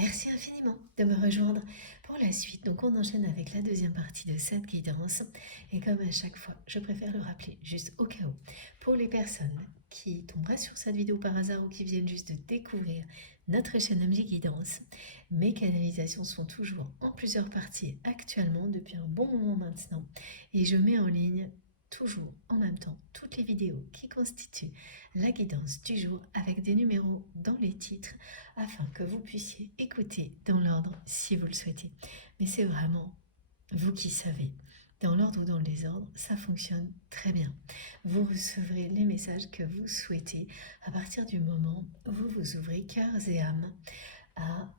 Merci infiniment de me rejoindre pour la suite. Donc on enchaîne avec la deuxième partie de cette guidance. Et comme à chaque fois, je préfère le rappeler juste au cas où. Pour les personnes qui tomberaient sur cette vidéo par hasard ou qui viennent juste de découvrir notre chaîne MJ Guidance, mes canalisations sont toujours en plusieurs parties actuellement depuis un bon moment maintenant. Et je mets en ligne toujours en même temps toutes les vidéos qui constituent la guidance du jour avec des numéros dans les titres afin que vous puissiez écouter dans l'ordre si vous le souhaitez. Mais c'est vraiment vous qui savez. Dans l'ordre ou dans le désordre, ça fonctionne très bien. Vous recevrez les messages que vous souhaitez à partir du moment où vous vous ouvrez cœurs et âmes à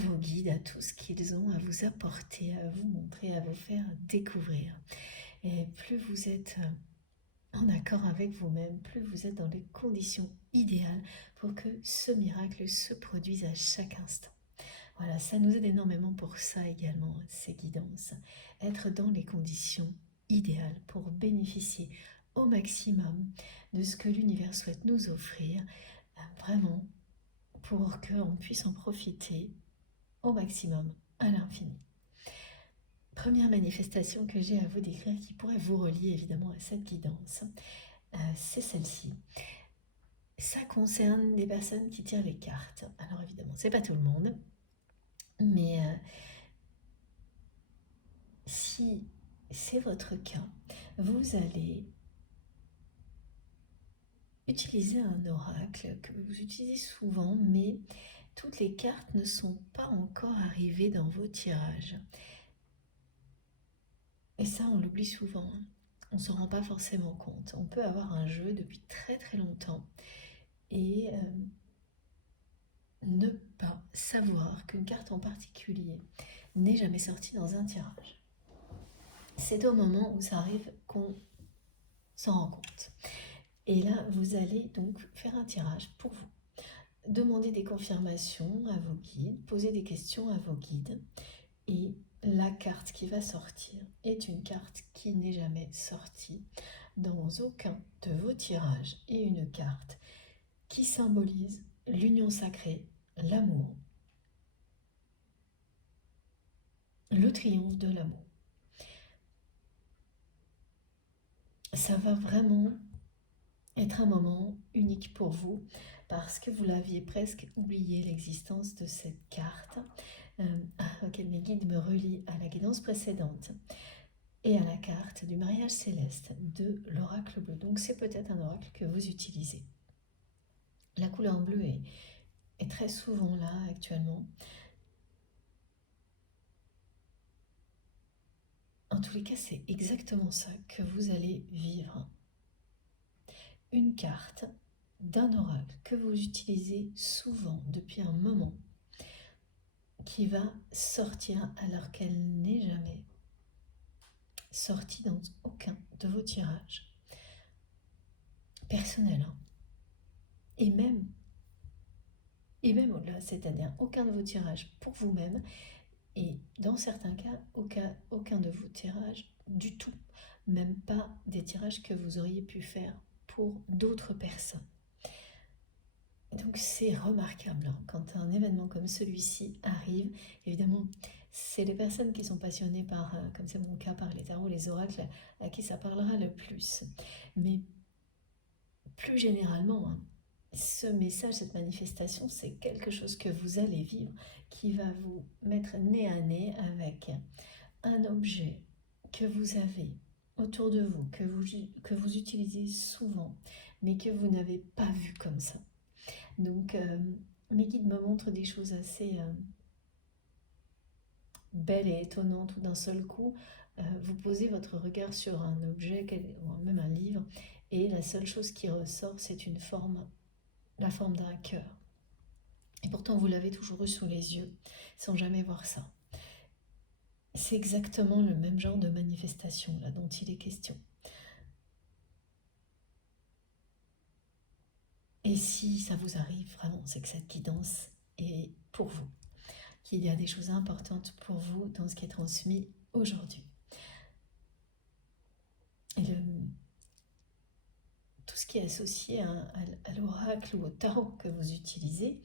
vos guides, à tout ce qu'ils ont à vous apporter, à vous montrer, à vous faire découvrir. Et plus vous êtes en accord avec vous-même, plus vous êtes dans les conditions idéales pour que ce miracle se produise à chaque instant. Voilà, ça nous aide énormément pour ça également, ces guidances. Être dans les conditions idéales pour bénéficier au maximum de ce que l'univers souhaite nous offrir, vraiment pour qu'on puisse en profiter au maximum, à l'infini. Première manifestation que j'ai à vous décrire qui pourrait vous relier évidemment à cette guidance, c'est celle-ci. Ça concerne des personnes qui tirent les cartes. Alors évidemment, c'est pas tout le monde, mais si c'est votre cas, vous allez utiliser un oracle que vous utilisez souvent, mais toutes les cartes ne sont pas encore arrivées dans vos tirages. Et ça, on l'oublie souvent. On ne s'en rend pas forcément compte. On peut avoir un jeu depuis très très longtemps et ne pas savoir qu'une carte en particulier n'est jamais sortie dans un tirage. C'est au moment où ça arrive qu'on s'en rend compte. Et là, vous allez donc faire un tirage pour vous. Demandez des confirmations à vos guides, posez des questions à vos guides. Et la carte qui va sortir est une carte qui n'est jamais sortie dans aucun de vos tirages. Et une carte qui symbolise l'union sacrée, l'amour, le triomphe de l'amour. Ça va vraiment être un moment unique pour vous parce que vous l'aviez presque oublié l'existence de cette carte auquel mes guides me relient à la guidance précédente et à la carte du mariage céleste de l'oracle bleu. Donc c'est peut-être un oracle que vous utilisez. La couleur bleue est très souvent là actuellement. En tous les cas, c'est exactement ça que vous allez vivre. Une carte d'un oracle que vous utilisez souvent depuis un moment qui va sortir alors qu'elle n'est jamais sortie dans aucun de vos tirages personnels. Et même au-delà, c'est-à-dire aucun de vos tirages pour vous-même et dans certains cas, aucun de vos tirages du tout, même pas des tirages que vous auriez pu faire pour d'autres personnes. Donc c'est remarquable quand un événement comme celui-ci arrive. Évidemment, c'est les personnes qui sont passionnées par, comme c'est mon cas, par les tarots, les oracles, à qui ça parlera le plus. Mais plus généralement, ce message, cette manifestation, c'est quelque chose que vous allez vivre qui va vous mettre nez à nez avec un objet que vous avez autour de vous, que vous utilisez souvent, mais que vous n'avez pas vu comme ça. Donc, mes guides me montrent des choses assez belles et étonnantes où d'un seul coup, vous posez votre regard sur un objet, ou même un livre, et la seule chose qui ressort, c'est la forme d'un cœur. Et pourtant, vous l'avez toujours eu sous les yeux, sans jamais voir ça. C'est exactement le même genre de manifestation là dont il est question. Et si ça vous arrive, vraiment, c'est que cette guidance est pour vous, qu'il y a des choses importantes pour vous dans ce qui est transmis aujourd'hui. Tout ce qui est associé à l'oracle ou au tarot que vous utilisez,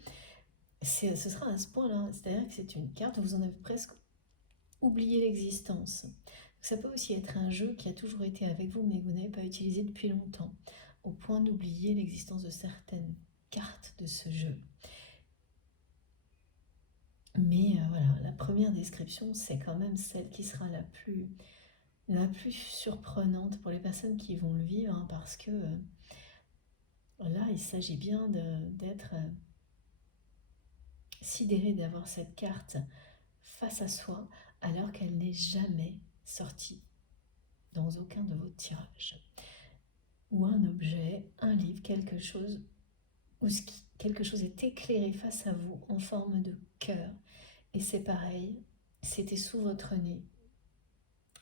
ce sera à ce point-là, c'est-à-dire que c'est une carte où vous en avez presque oublié l'existence. Ça peut aussi être un jeu qui a toujours été avec vous, mais que vous n'avez pas utilisé depuis longtemps, au point d'oublier l'existence de certaines cartes de ce jeu. Mais voilà, la première description, c'est quand même celle qui sera la plus surprenante pour les personnes qui vont le vivre, hein, parce que là, il s'agit bien d'être sidéré d'avoir cette carte face à soi, alors qu'elle n'est jamais sortie dans aucun de vos tirages. Ou un objet, un livre, quelque chose, où quelque chose est éclairé face à vous en forme de cœur. Et c'est pareil, c'était sous votre nez,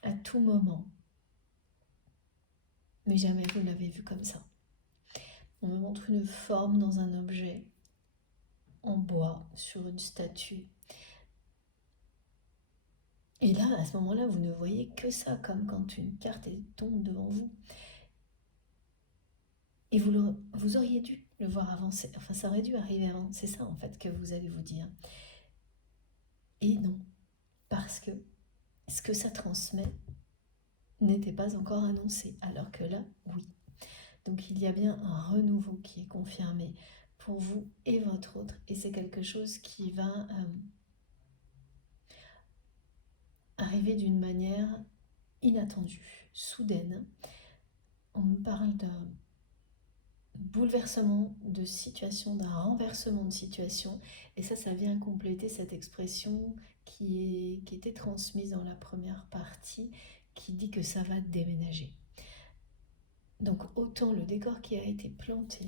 à tout moment. Mais jamais vous ne l'avez vu comme ça. On me montre une forme dans un objet, en bois, sur une statue. Et là, à ce moment-là, vous ne voyez que ça, comme quand une carte tombe devant vous. Et vous auriez dû le voir avancer. Enfin, ça aurait dû arriver avant. C'est ça, en fait, que vous allez vous dire. Et non, parce que ce que ça transmet n'était pas encore annoncé. Alors que là, oui. Donc, il y a bien un renouveau qui est confirmé pour vous et votre autre. Et c'est quelque chose qui va arriver d'une manière inattendue, soudaine. On me parle d'un bouleversement de situation, d'un renversement de situation. Et ça vient compléter cette expression qui était transmise dans la première partie, qui dit que ça va déménager. Donc autant le décor qui a été planté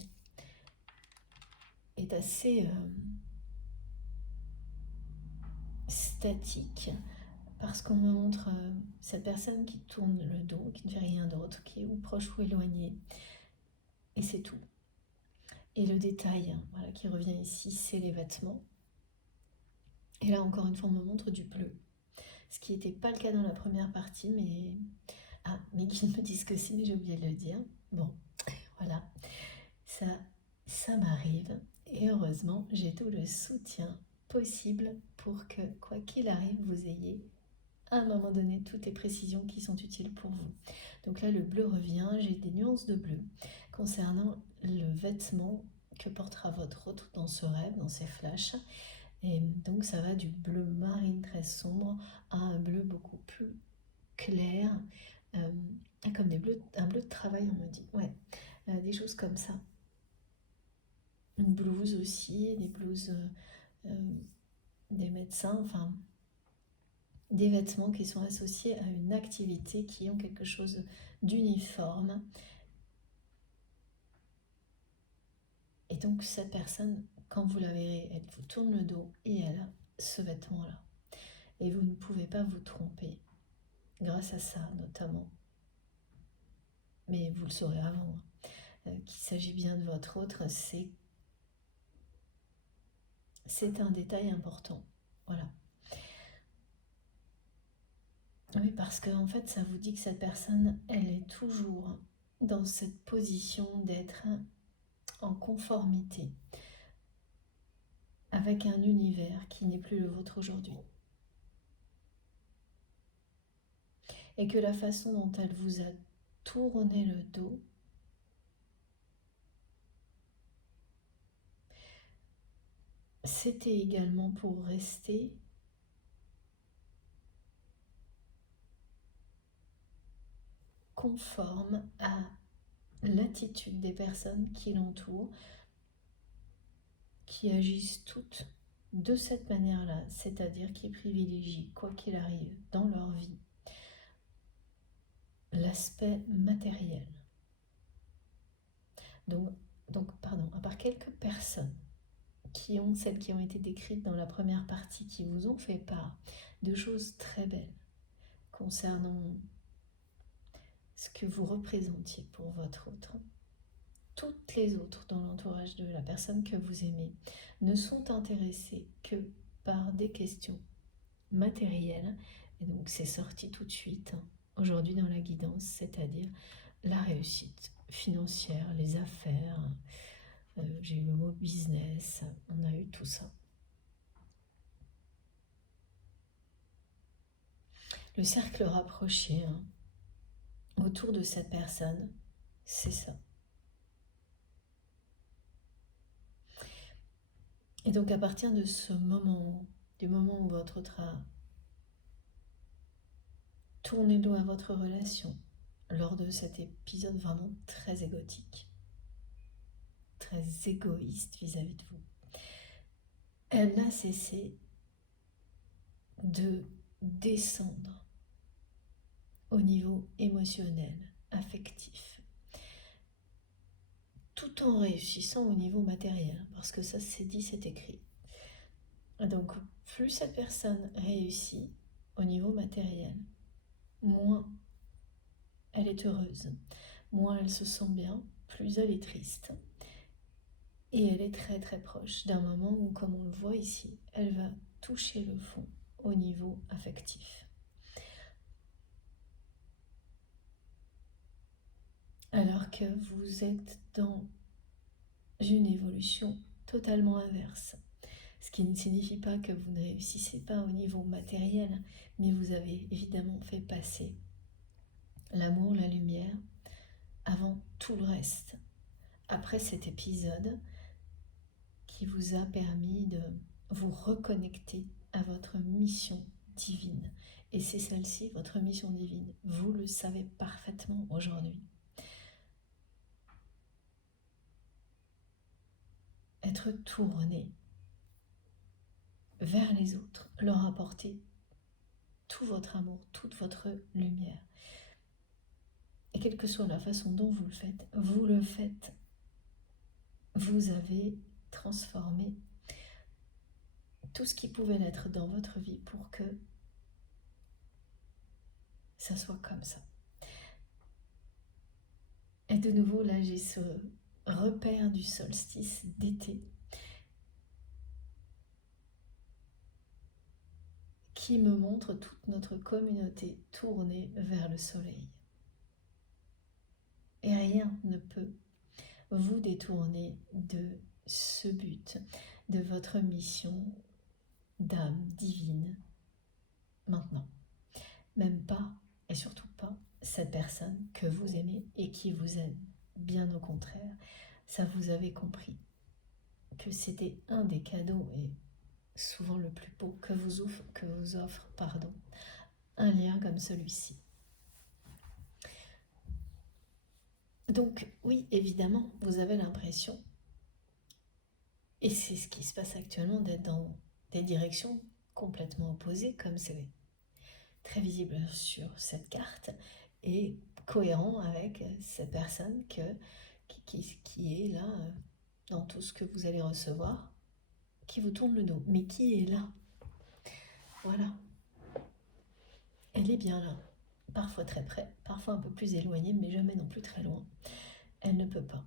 est assez statique, parce qu'on me montre cette personne qui tourne le dos, qui ne fait rien d'autre, qui est ou proche ou éloigné, et c'est tout. Et le détail, voilà, qui revient ici, c'est les vêtements. Et là, encore une fois, on me montre du bleu. Ce qui n'était pas le cas dans la première partie, mais... Ah, mais qu'ils me disent que si, mais j'ai oublié de le dire. Bon, voilà. Ça m'arrive. Et heureusement, j'ai tout le soutien possible pour que, quoi qu'il arrive, vous ayez à un moment donné toutes les précisions qui sont utiles pour vous. Donc là, le bleu revient. J'ai des nuances de bleu concernant le vêtement que portera votre autre dans ce rêve, dans ces flashs. Et donc ça va du bleu marine très sombre à un bleu beaucoup plus clair, comme un bleu de travail, on me dit. Ouais, des choses comme ça. Une blouse aussi, des blouses des médecins, enfin des vêtements qui sont associés à une activité, qui ont quelque chose d'uniforme. Et donc cette personne, quand vous la verrez, elle vous tourne le dos et elle a ce vêtement-là. Et vous ne pouvez pas vous tromper, grâce à ça notamment. Mais vous le saurez avant, qu'il s'agit bien de votre autre, c'est un détail important. Voilà. Oui, parce que en fait, ça vous dit que cette personne, elle est toujours dans cette position d'être en conformité avec un univers qui n'est plus le vôtre aujourd'hui. Et que la façon dont elle vous a tourné le dos, c'était également pour rester conforme à l'attitude des personnes qui l'entourent, qui agissent toutes de cette manière-là, c'est-à-dire qui privilégient, quoi qu'il arrive dans leur vie, l'aspect matériel. Donc, pardon, à part quelques personnes celles qui ont été décrites dans la première partie, qui vous ont fait part de choses très belles concernant ce que vous représentiez pour votre autre, toutes les autres dans l'entourage de la personne que vous aimez ne sont intéressées que par des questions matérielles. Et donc c'est sorti tout de suite aujourd'hui dans la guidance, c'est-à-dire la réussite financière, les affaires, j'ai eu le mot business, on a eu tout ça. Le cercle rapproché autour de cette personne, c'est ça. Et donc à partir de ce moment, du moment où votre autre a tourné le dos à votre relation, lors de cet épisode vraiment très égotique, très égoïste vis-à-vis de vous, elle n'a cessé de descendre au niveau émotionnel, affectif, tout en réussissant au niveau matériel, parce que ça c'est dit, c'est écrit. Donc plus cette personne réussit au niveau matériel, moins elle est heureuse, moins elle se sent bien, plus elle est triste. Et elle est très très proche d'un moment où, comme on le voit ici, elle va toucher le fond au niveau affectif. Alors que vous êtes dans une évolution totalement inverse. Ce qui ne signifie pas que vous ne réussissez pas au niveau matériel, mais vous avez évidemment fait passer l'amour, la lumière, avant tout le reste. Après cet épisode qui vous a permis de vous reconnecter à votre mission divine. Et c'est celle-ci, votre mission divine. Vous le savez parfaitement aujourd'hui. Être tourné vers les autres, leur apporter tout votre amour, toute votre lumière. Et quelle que soit la façon dont vous le faites. Vous avez transformé tout ce qui pouvait l'être dans votre vie pour que ça soit comme ça. Et de nouveau, là, j'ai ce repère du solstice d'été qui me montre toute notre communauté tournée vers le soleil. Et rien ne peut vous détourner de ce but, de votre mission d'âme divine maintenant. Même pas, et surtout pas, cette personne que vous aimez et qui vous aime. Bien au contraire, ça vous avez compris que c'était un des cadeaux et souvent le plus beau que vous offre, un lien comme celui-ci. Donc oui, évidemment, vous avez l'impression, et c'est ce qui se passe actuellement, d'être dans des directions complètement opposées, comme c'est très visible sur cette carte, et cohérent avec cette personne qui est là dans tout ce que vous allez recevoir, qui vous tourne le dos. Mais qui est là? Voilà. Elle est bien là. Parfois très près, parfois un peu plus éloignée, mais jamais non plus très loin. Elle ne peut pas.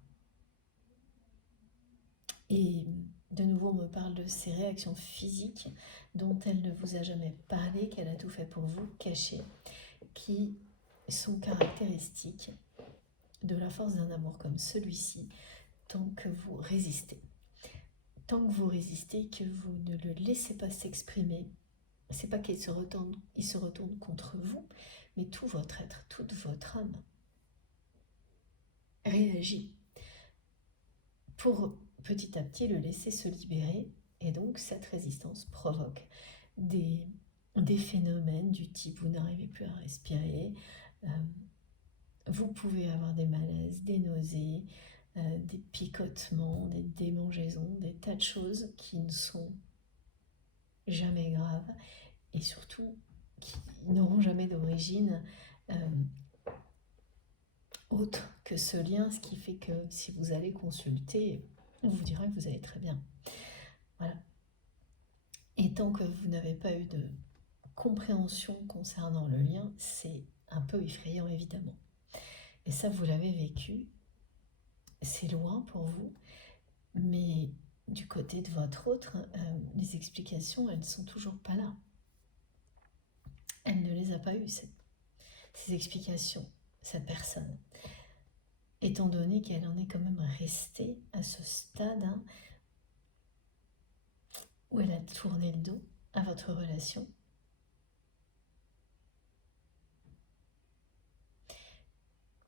Et de nouveau, on me parle de ces réactions physiques dont elle ne vous a jamais parlé, qu'elle a tout fait pour vous cacher, qui sont caractéristiques de la force d'un amour comme celui-ci, tant que vous résistez. Tant que vous résistez, que vous ne le laissez pas s'exprimer, c'est pas qu'il se retourne contre vous, mais tout votre être, toute votre âme réagit pour petit à petit le laisser se libérer. Et donc cette résistance provoque des phénomènes du type vous n'arrivez plus à respirer, vous pouvez avoir des malaises, des nausées, des picotements, des démangeaisons, des tas de choses qui ne sont jamais graves et surtout qui n'auront jamais d'origine autre que ce lien, ce qui fait que si vous allez consulter, on vous dira que vous allez très bien. Voilà. Et tant que vous n'avez pas eu de compréhension concernant le lien, c'est un peu effrayant évidemment. Et ça, vous l'avez vécu, c'est loin pour vous, mais du côté de votre autre, les explications, elles ne sont toujours pas là. Elle ne les a pas eues, ces explications, cette personne. Étant donné qu'elle en est quand même restée à ce stade où elle a tourné le dos à votre relation.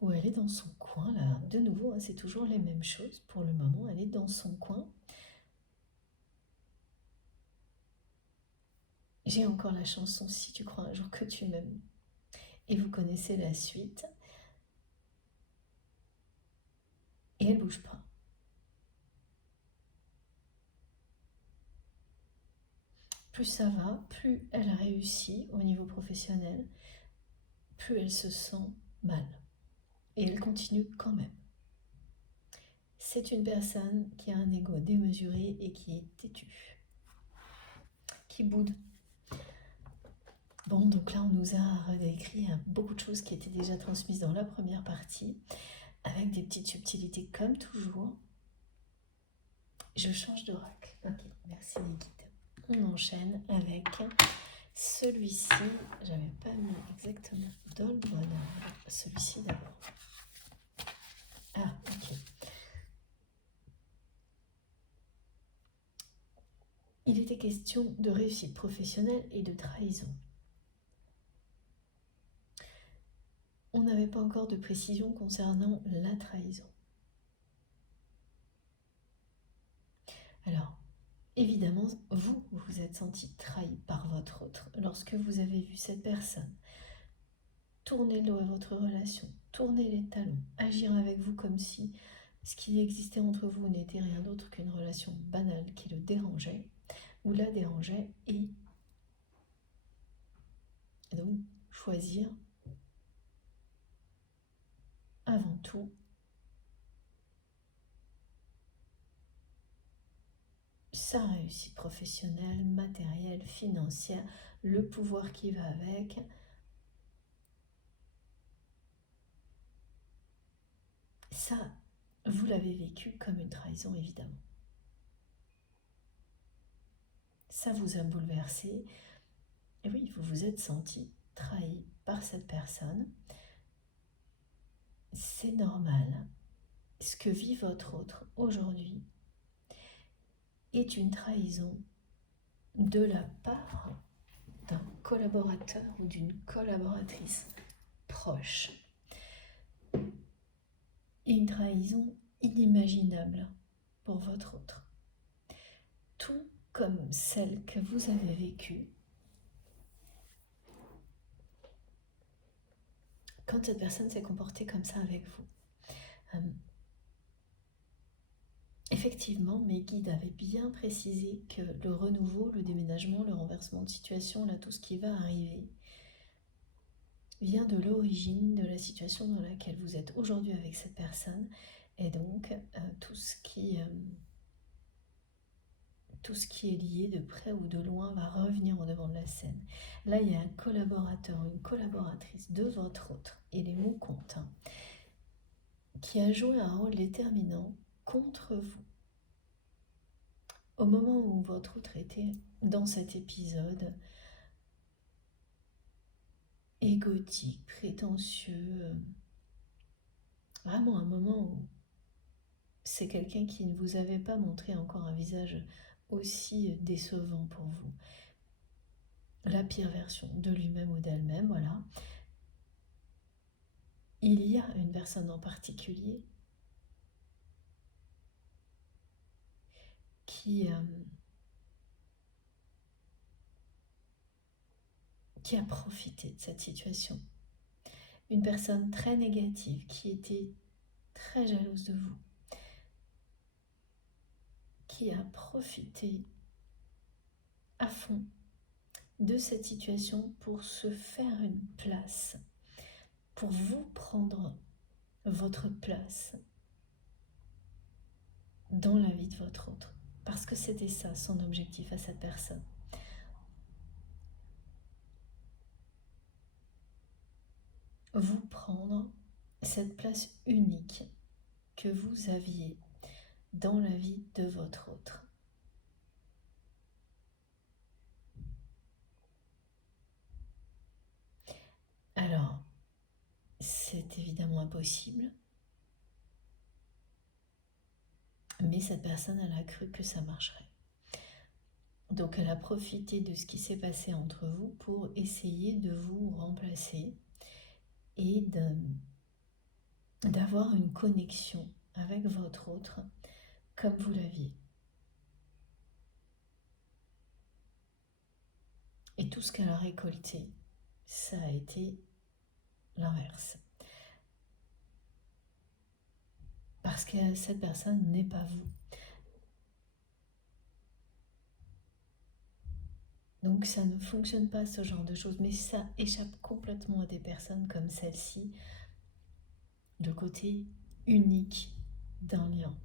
où elle est dans son coin, là. De nouveau, hein, c'est toujours les mêmes choses. Pour le moment, elle est dans son coin. J'ai encore la chanson Si tu crois un jour que tu m'aimes. Et vous connaissez la suite. Et elle bouge pas. Plus ça va, plus elle réussit au niveau professionnel, plus elle se sent mal. Et elle continue quand même. C'est une personne qui a un ego démesuré et qui est têtue, qui boude. Bon, donc là, on nous a redécrit beaucoup de choses qui étaient déjà transmises dans la première partie, avec des petites subtilités comme toujours. Je change d'oracle. Ok, merci les guides. On enchaîne avec celui-ci. J'avais pas mis exactement dans le bon ordre. Celui-ci d'abord. Ah, ok. Il était question de réussite professionnelle et de trahison. On n'avait pas encore de précision concernant la trahison. Alors, évidemment, vous vous êtes senti trahi par votre autre lorsque vous avez vu cette personne tourner le dos à votre relation, tourner les talons, agir avec vous comme si ce qui existait entre vous n'était rien d'autre qu'une relation banale qui le dérangeait ou la dérangeait, et donc choisir avant tout sa réussite professionnelle, matérielle, financière, le pouvoir qui va avec. Ça, vous l'avez vécu comme une trahison, évidemment. Ça vous a bouleversé. Et oui, vous vous êtes senti trahi par cette personne. C'est normal. Ce que vit votre autre aujourd'hui est une trahison de la part d'un collaborateur ou d'une collaboratrice proche. Et une trahison inimaginable pour votre autre. Tout comme celle que vous avez vécue quand cette personne s'est comportée comme ça avec vous. Effectivement, mes guides avaient bien précisé que le renouveau, le déménagement, le renversement de situation, là, tout ce qui va arriver, vient de l'origine de la situation dans laquelle vous êtes aujourd'hui avec cette personne. Et donc, tout ce qui est lié de près ou de loin va revenir au devant de la scène. Là, il y a un collaborateur ou une collaboratrice de votre autre, et les mots comptent, hein, qui a joué un rôle déterminant contre vous. Au moment où votre autre était dans cet épisode égotique, prétentieux, vraiment un moment où c'est quelqu'un qui ne vous avait pas montré encore un visage aussi décevant pour vous. La pire version de lui-même ou d'elle-même, voilà. Il y a une personne en particulier qui a profité de cette situation. Une personne très négative qui était très jalouse de vous, qui a profité à fond de cette situation pour se faire une place, pour vous prendre votre place dans la vie de votre autre. Parce que c'était ça son objectif à cette personne. Vous prendre cette place unique que vous aviez dans la vie de votre autre. Alors, c'est évidemment impossible, mais cette personne, elle a cru que ça marcherait. Donc elle a profité de ce qui s'est passé entre vous pour essayer de vous remplacer et d'avoir une connexion avec votre autre comme vous l'aviez. Et tout ce qu'elle a récolté, ça a été l'inverse. Parce que cette personne n'est pas vous. Donc ça ne fonctionne pas ce genre de choses, mais ça échappe complètement à des personnes comme celle-ci, le côté unique d'un lien.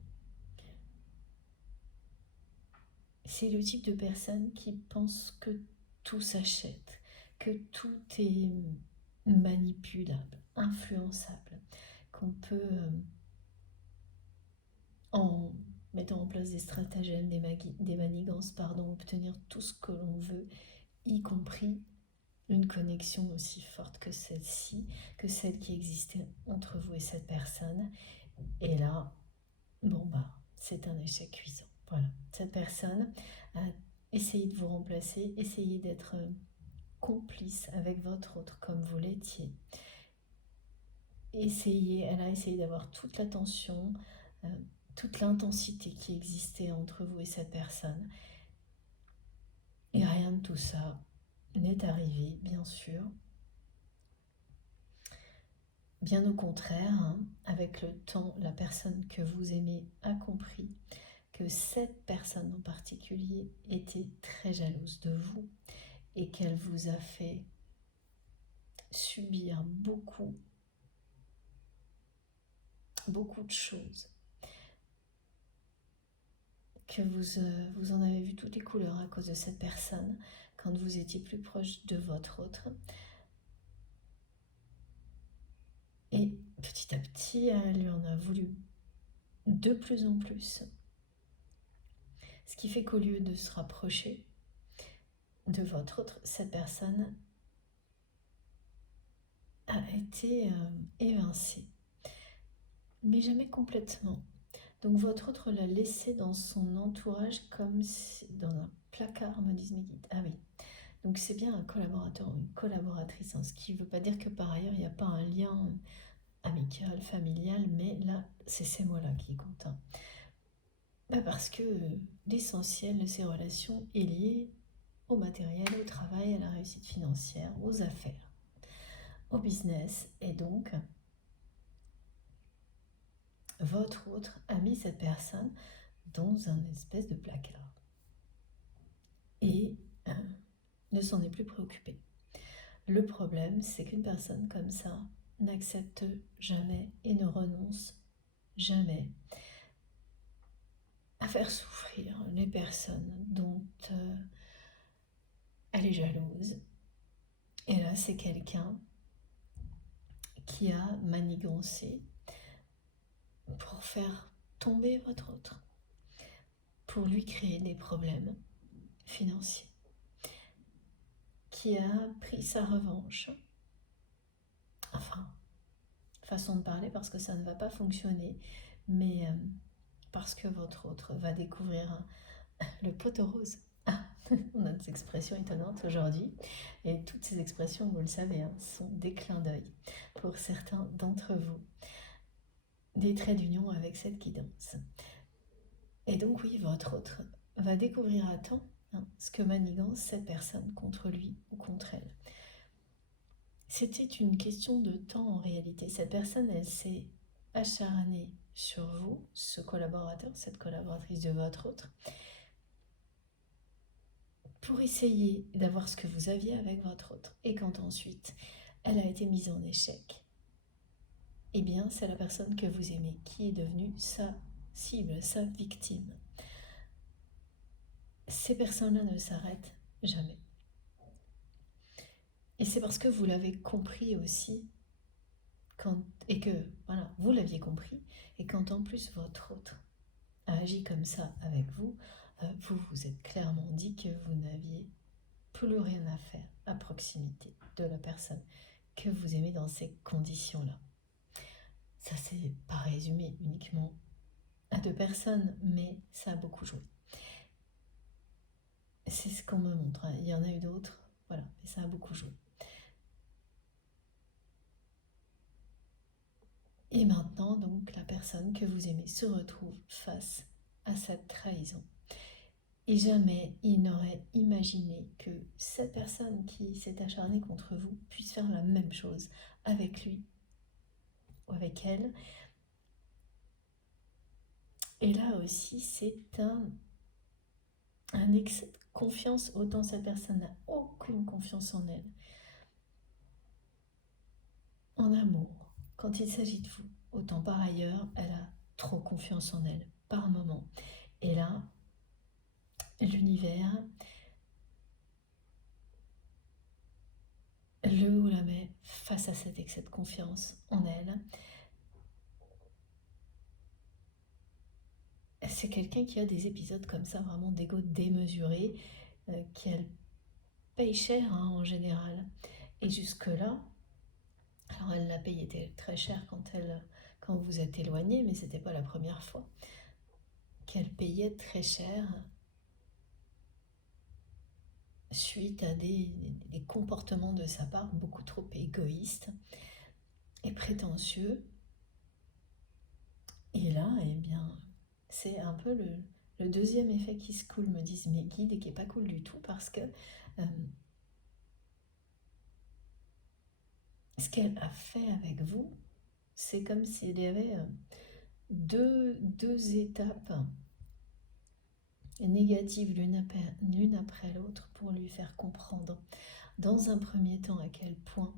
C'est le type de personne qui pense que tout s'achète, que tout est manipulable, influençable, qu'on peut, en mettant en place des stratagèmes, des manigances, obtenir tout ce que l'on veut, y compris une connexion aussi forte que celle-ci, que celle qui existait entre vous et cette personne. Et là, c'est un échec cuisant. Voilà, cette personne a essayé de vous remplacer, essayé d'être complice avec votre autre comme vous l'étiez. Elle a essayé d'avoir toute l'attention, toute l'intensité qui existait entre vous et cette personne. Et rien de tout ça n'est arrivé, bien sûr. Bien au contraire, avec le temps, la personne que vous aimez a compris que cette personne en particulier était très jalouse de vous et qu'elle vous a fait subir beaucoup de choses, que vous en avez vu toutes les couleurs à cause de cette personne quand vous étiez plus proche de votre autre. Et petit à petit, elle lui en a voulu de plus en plus. Ce qui fait qu'au lieu de se rapprocher de votre autre, cette personne a été évincée. Mais jamais complètement. Donc votre autre l'a laissé dans son entourage comme si, dans un placard, me disent mes guides. Ah oui, donc c'est bien un collaborateur ou une collaboratrice, ce qui ne veut pas dire que par ailleurs il n'y a pas un lien amical, familial, mais là c'est ces mots-là qui comptent. Parce que l'essentiel de ces relations est lié au matériel, au travail, à la réussite financière, aux affaires, au business, et donc votre autre a mis cette personne dans un espèce de placard et ne s'en est plus préoccupé. Le problème, c'est qu'une personne comme ça n'accepte jamais et ne renonce jamais à faire souffrir les personnes dont elle est jalouse. Et là, c'est quelqu'un qui a manigancé pour faire tomber votre autre, pour lui créer des problèmes financiers, qui a pris sa revanche. Enfin, façon de parler, parce que ça ne va pas fonctionner, mais parce que votre autre va découvrir le poteau rose. On a des expressions étonnantes aujourd'hui, et toutes ces expressions, vous le savez, sont des clins d'œil pour certains d'entre vous, des traits d'union avec cette guidance. Et donc oui, votre autre va découvrir à temps ce que manigance cette personne contre lui ou contre elle. C'était une question de temps en réalité. Cette personne, elle s'est acharnée sur vous, ce collaborateur, cette collaboratrice de votre autre, pour essayer d'avoir ce que vous aviez avec votre autre. Et quand ensuite elle a été mise en échec, eh bien c'est la personne que vous aimez qui est devenue sa cible, sa victime. Ces personnes-là ne s'arrêtent jamais. Et c'est parce que vous l'avez compris aussi, et que voilà, vous l'aviez compris, et quand en plus votre autre a agi comme ça avec vous, vous vous êtes clairement dit que vous n'aviez plus rien à faire à proximité de la personne que vous aimez dans ces conditions-là. Ça, c'est pas résumé uniquement à 2 personnes, mais ça a beaucoup joué. C'est ce qu'on me montre. Il y en a eu d'autres, voilà, mais ça a beaucoup joué. Et maintenant, donc, la personne que vous aimez se retrouve face à cette trahison. Et jamais il n'aurait imaginé que cette personne qui s'est acharnée contre vous puisse faire la même chose avec lui ou avec elle. Et là aussi, c'est un excès de confiance. Autant cette personne n'a aucune confiance en elle, en amour, quand il s'agit de vous. Autant par ailleurs, elle a trop confiance en elle, par moment. Et là, l'univers le ou la met face à cet excès de confiance en elle. C'est quelqu'un qui a des épisodes comme ça, vraiment d'ego démesuré, qu'elle paye cher en général. Et jusque-là, alors elle l'a payé très cher quand vous êtes éloigné, mais c'était pas la première fois qu'elle payait très cher suite à des comportements de sa part beaucoup trop égoïstes et prétentieux. Et là, eh bien, c'est un peu le deuxième effet qui se coule, me disent mes guides, et qui n'est pas cool du tout, parce que ce qu'elle a fait avec vous, c'est comme s'il y avait deux étapes négatives l'une après l'autre pour lui faire comprendre, dans un premier temps, à quel point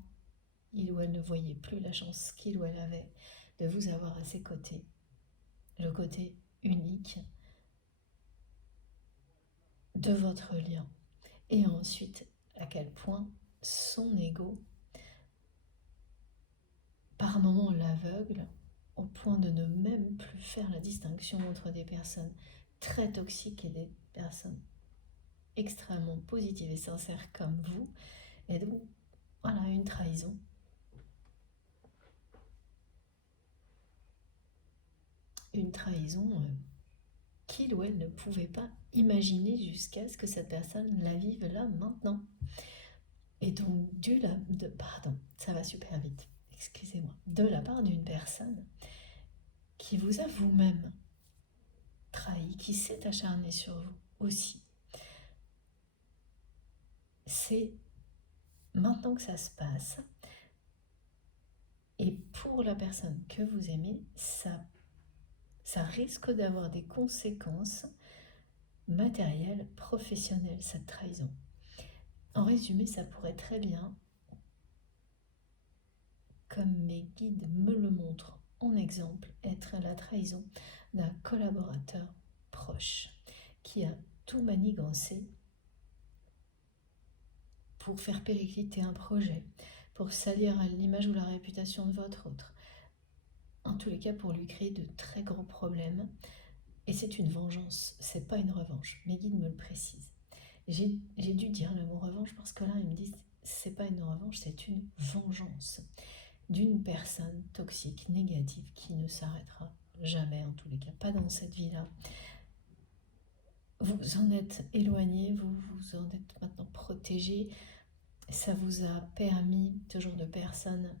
il ou elle ne voyait plus la chance qu'il ou elle avait de vous avoir à ses côtés, le côté unique de votre lien. Et ensuite, à quel point son ego, par moments, l'aveugle, au point de ne même plus faire la distinction entre des personnes très toxiques et des personnes extrêmement positives et sincères comme vous. Et donc, voilà, une trahison. Une trahison qu'il ou elle ne pouvait pas imaginer jusqu'à ce que cette personne la vive là, maintenant. Et donc, pardon, ça va super vite, excusez-moi, de la part d'une personne qui vous a vous-même trahi, qui s'est acharné sur vous aussi. C'est maintenant que ça se passe, et pour la personne que vous aimez, ça risque d'avoir des conséquences matérielles, professionnelles, cette trahison. En résumé, ça pourrait très bien, comme mes guides me le montrent en exemple, être la trahison d'un collaborateur proche qui a tout manigancé pour faire péricliter un projet, pour salir l'image ou la réputation de votre autre. En tous les cas, pour lui créer de très gros problèmes. Et c'est une vengeance, c'est pas une revanche. Mes guides me le précisent. J'ai dû dire le mot revanche parce que là, ils me disent c'est pas une revanche, c'est une vengeance d'une personne toxique, négative, qui ne s'arrêtera jamais, en tous les cas, pas dans cette vie-là. Vous en êtes éloigné, vous en êtes maintenant protégé. Ça vous a permis, ce genre de personne,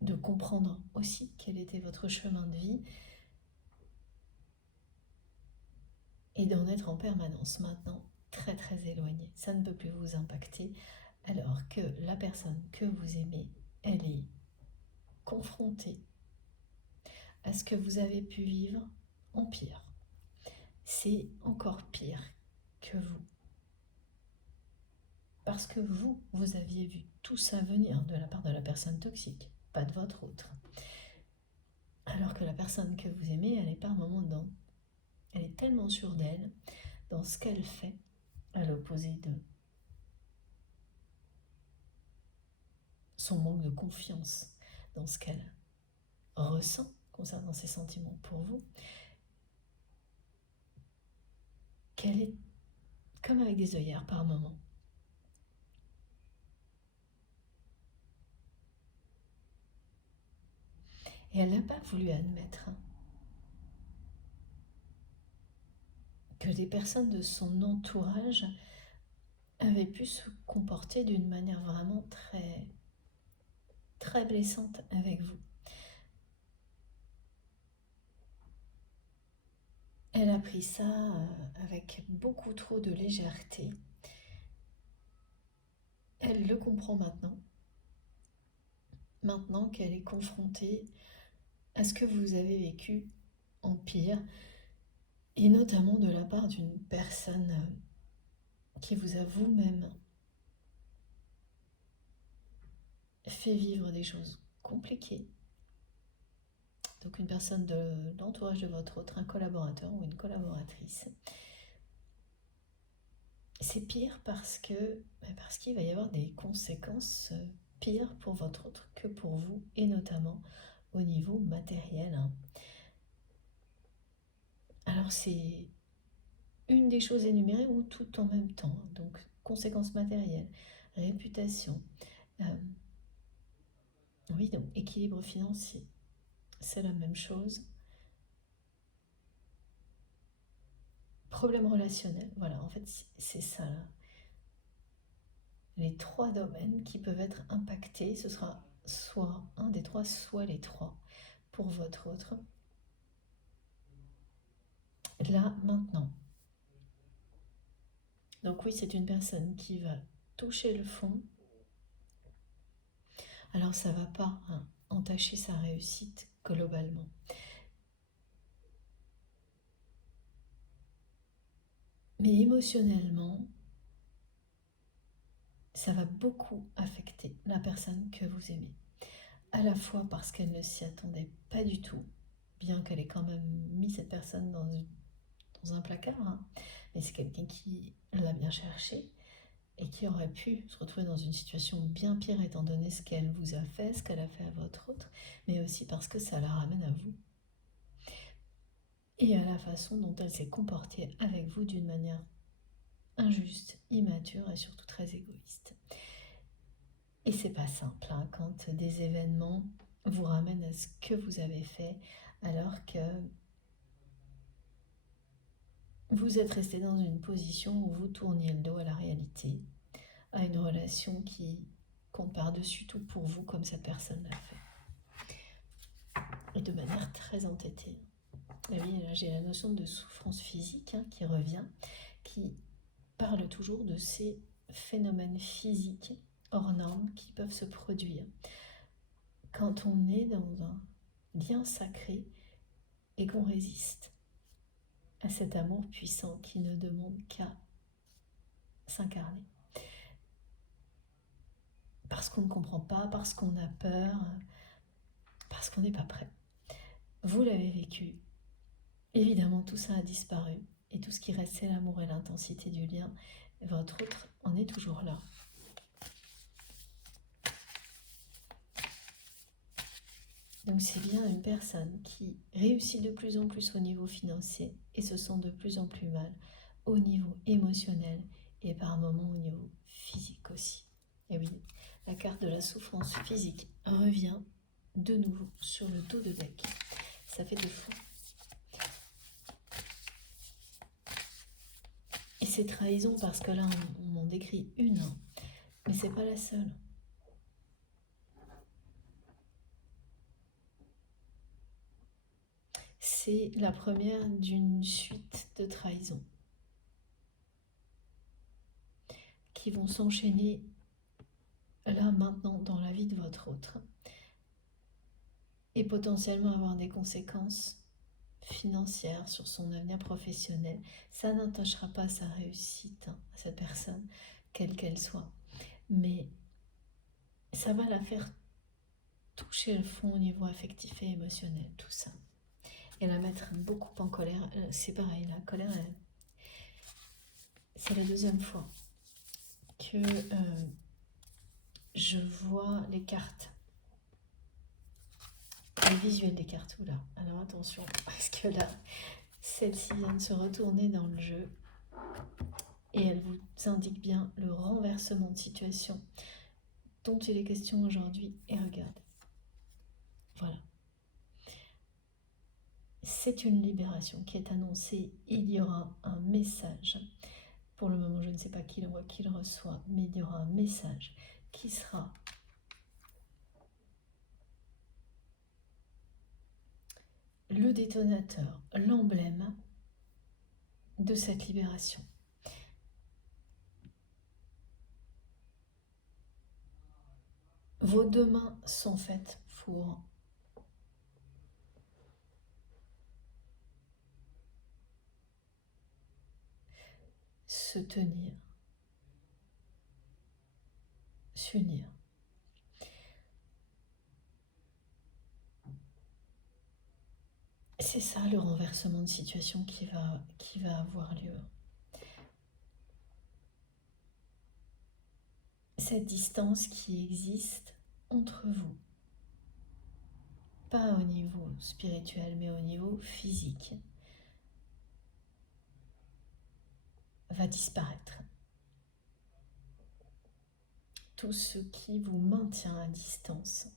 de comprendre aussi quel était votre chemin de vie et d'en être en permanence maintenant très très éloigné. Ça ne peut plus vous impacter alors que la personne que vous aimez, elle est confrontée à ce que vous avez pu vivre en pire. C'est encore pire que vous. Parce que vous aviez vu tout ça venir de la part de la personne toxique, pas de votre autre. Alors que la personne que vous aimez, elle est par moments dedans. Elle est tellement sûre d'elle, dans ce qu'elle fait, à l'opposé de son manque de confiance dans ce qu'elle ressent concernant ses sentiments pour vous, qu'elle est comme avec des œillères par moments. Et elle n'a pas voulu admettre que des personnes de son entourage avaient pu se comporter d'une manière vraiment très très blessante avec vous. Elle a pris ça avec beaucoup trop de légèreté. Elle le comprend maintenant qu'elle est confrontée à ce que vous avez vécu en pire, et notamment de la part d'une personne qui vous a vous-même fait vivre des choses compliquées. Donc une personne de l'entourage de votre autre, un collaborateur ou une collaboratrice. C'est pire parce qu'il va y avoir des conséquences pires pour votre autre que pour vous, et notamment au niveau matériel. Alors c'est une des choses énumérées ou tout en même temps. Donc conséquences matérielles, réputation, oui, donc équilibre financier, c'est la même chose. Problème relationnel, voilà, en fait c'est ça là. Les 3 domaines qui peuvent être impactés, ce sera soit un des 3, soit les 3 pour votre autre. Là, maintenant. Donc oui, c'est une personne qui va toucher le fond. Alors ça va pas entacher sa réussite globalement. Mais émotionnellement, ça va beaucoup affecter la personne que vous aimez. À la fois parce qu'elle ne s'y attendait pas du tout, bien qu'elle ait quand même mis cette personne dans un placard, mais c'est quelqu'un qui l'a bien cherché et qui aurait pu se retrouver dans une situation bien pire étant donné ce qu'elle vous a fait, ce qu'elle a fait à votre autre, mais aussi parce que ça la ramène à vous. Et à la façon dont elle s'est comportée avec vous d'une manière injuste, immature et surtout très égoïste. Et c'est pas simple quand des événements vous ramènent à ce que vous avez fait alors que vous êtes resté dans une position où vous tourniez le dos à la réalité, à une relation qui compte par-dessus tout pour vous comme cette personne l'a fait. Et de manière très entêtée. Et oui, là j'ai la notion de souffrance physique qui revient, qui parle toujours de ces phénomènes physiques hors normes qui peuvent se produire quand on est dans un lien sacré et qu'on résiste à cet amour puissant qui ne demande qu'à s'incarner. Parce qu'on ne comprend pas, parce qu'on a peur, parce qu'on n'est pas prêt. Vous l'avez vécu. Évidemment, tout ça a disparu. Et tout ce qui reste, c'est l'amour et l'intensité du lien. Votre autre en est toujours là. Donc c'est bien une personne qui réussit de plus en plus au niveau financier et se sent de plus en plus mal au niveau émotionnel et par moments au niveau physique aussi. Et oui, la carte de la souffrance physique revient de nouveau sur le dos de deck. Ça fait de fou. Et c'est trahison parce que là, on en décrit une, mais c'est pas la seule. C'est la première d'une suite de trahisons qui vont s'enchaîner là, maintenant, dans la vie de votre autre et potentiellement avoir des conséquences financières sur son avenir professionnel. Ça n'entachera pas sa réussite à cette personne, quelle qu'elle soit. Mais ça va la faire toucher le fond au niveau affectif et émotionnel, tout ça. Et la mettre beaucoup en colère. C'est pareil, la colère, c'est la deuxième fois que je vois les cartes, les visuels des cartes. Oula, alors attention, parce que là, celle-ci vient de se retourner dans le jeu et elle vous indique bien le renversement de situation dont il est question aujourd'hui. Et regarde, voilà. C'est une libération qui est annoncée. Il y aura un message. Pour le moment, je ne sais pas qui le voit, qui le reçoit, mais il y aura un message qui sera le détonateur, l'emblème de cette libération. Vos deux mains sont faites pour se tenir, s'unir. C'est ça le renversement de situation qui va avoir lieu. Cette distance qui existe entre vous, pas au niveau spirituel, mais au niveau physique, va disparaître. Tout ce qui vous maintient à distance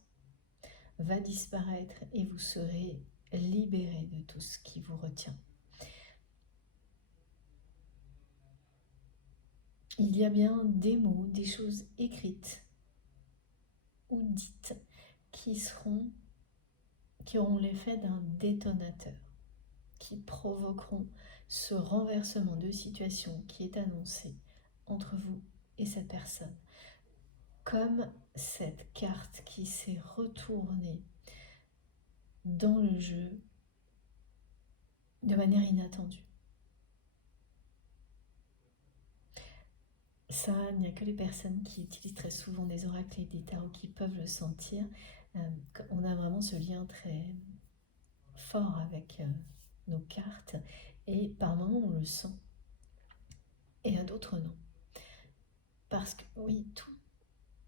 va disparaître et vous serez libéré de tout ce qui vous retient. Il y a bien des mots, des choses écrites ou dites qui auront l'effet d'un détonateur, qui provoqueront ce renversement de situation qui est annoncé entre vous et cette personne. Comme cette carte qui s'est retournée dans le jeu de manière inattendue. Ça, il n'y a que les personnes qui utilisent très souvent des oracles et des tarots qui peuvent le sentir. On a vraiment ce lien très fort avec nos cartes et par moments on le sent et à d'autres non. Parce que oui,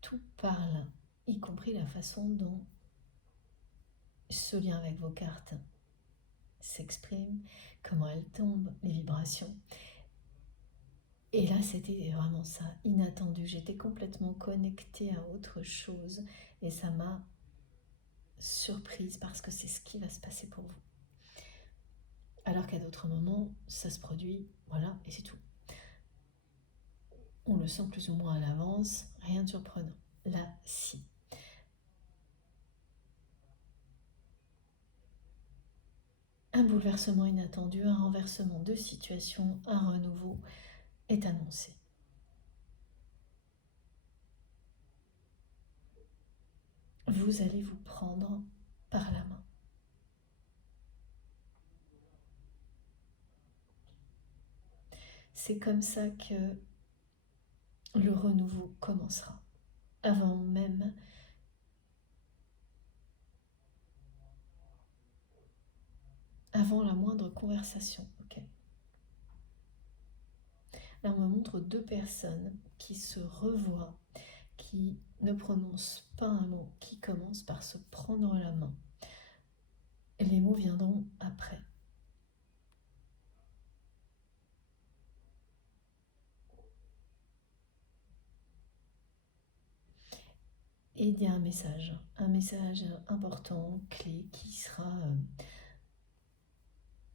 tout parle, y compris la façon dont ce lien avec vos cartes s'exprime, comment elles tombent, les vibrations. Et là, c'était vraiment ça, inattendu. J'étais complètement connectée à autre chose et ça m'a surprise parce que c'est ce qui va se passer pour vous. Alors qu'à d'autres moments, ça se produit, voilà, et c'est tout. On le sent plus ou moins à l'avance, rien de surprenant. Là, si. Un bouleversement inattendu, un renversement de situation, un renouveau est annoncé. Vous allez vous prendre par la main. C'est comme ça que le renouveau commencera, avant même avant la moindre conversation. Ok. Là, on me montre deux personnes qui se revoient, qui ne prononcent pas un mot, qui commencent par se prendre la main. Et les mots viendront après. Et il y a un message important, clé, qui sera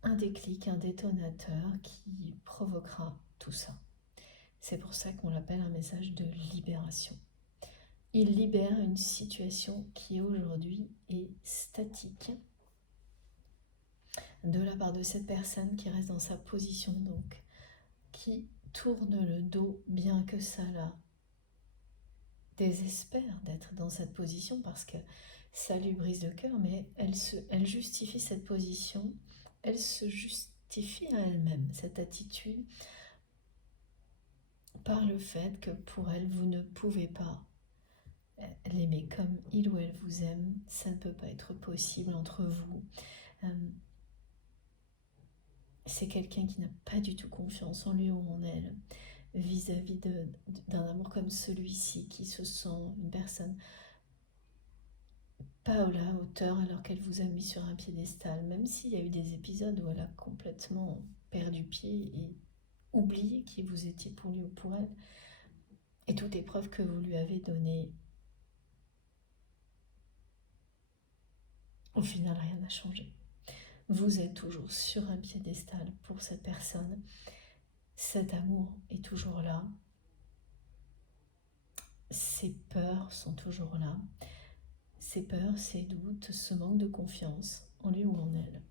un déclic, un détonateur qui provoquera tout ça. C'est pour ça qu'on l'appelle un message de libération. Il libère une situation qui aujourd'hui est statique de la part de cette personne qui reste dans sa position, donc qui tourne le dos, bien que ça la désespère d'être dans cette position parce que ça lui brise le cœur, mais elle justifie cette position, elle se justifie à elle-même cette attitude par le fait que pour elle, vous ne pouvez pas l'aimer comme il ou elle vous aime, ça ne peut pas être possible entre vous. C'est quelqu'un qui n'a pas du tout confiance en lui ou en elle vis-à-vis d'un amour comme celui-ci, qui se sent une personne pas à la hauteur alors qu'elle vous a mis sur un piédestal, même s'il y a eu des épisodes où elle a complètement perdu pied et oublié qui vous étiez pour lui ou pour elle, et toute épreuve que vous lui avez donnée, au final rien n'a changé. Vous êtes toujours sur un piédestal pour cette personne, cet amour est toujours là, ses peurs sont toujours là, ces peurs, ces doutes, ce manque de confiance, en lui ou en elle,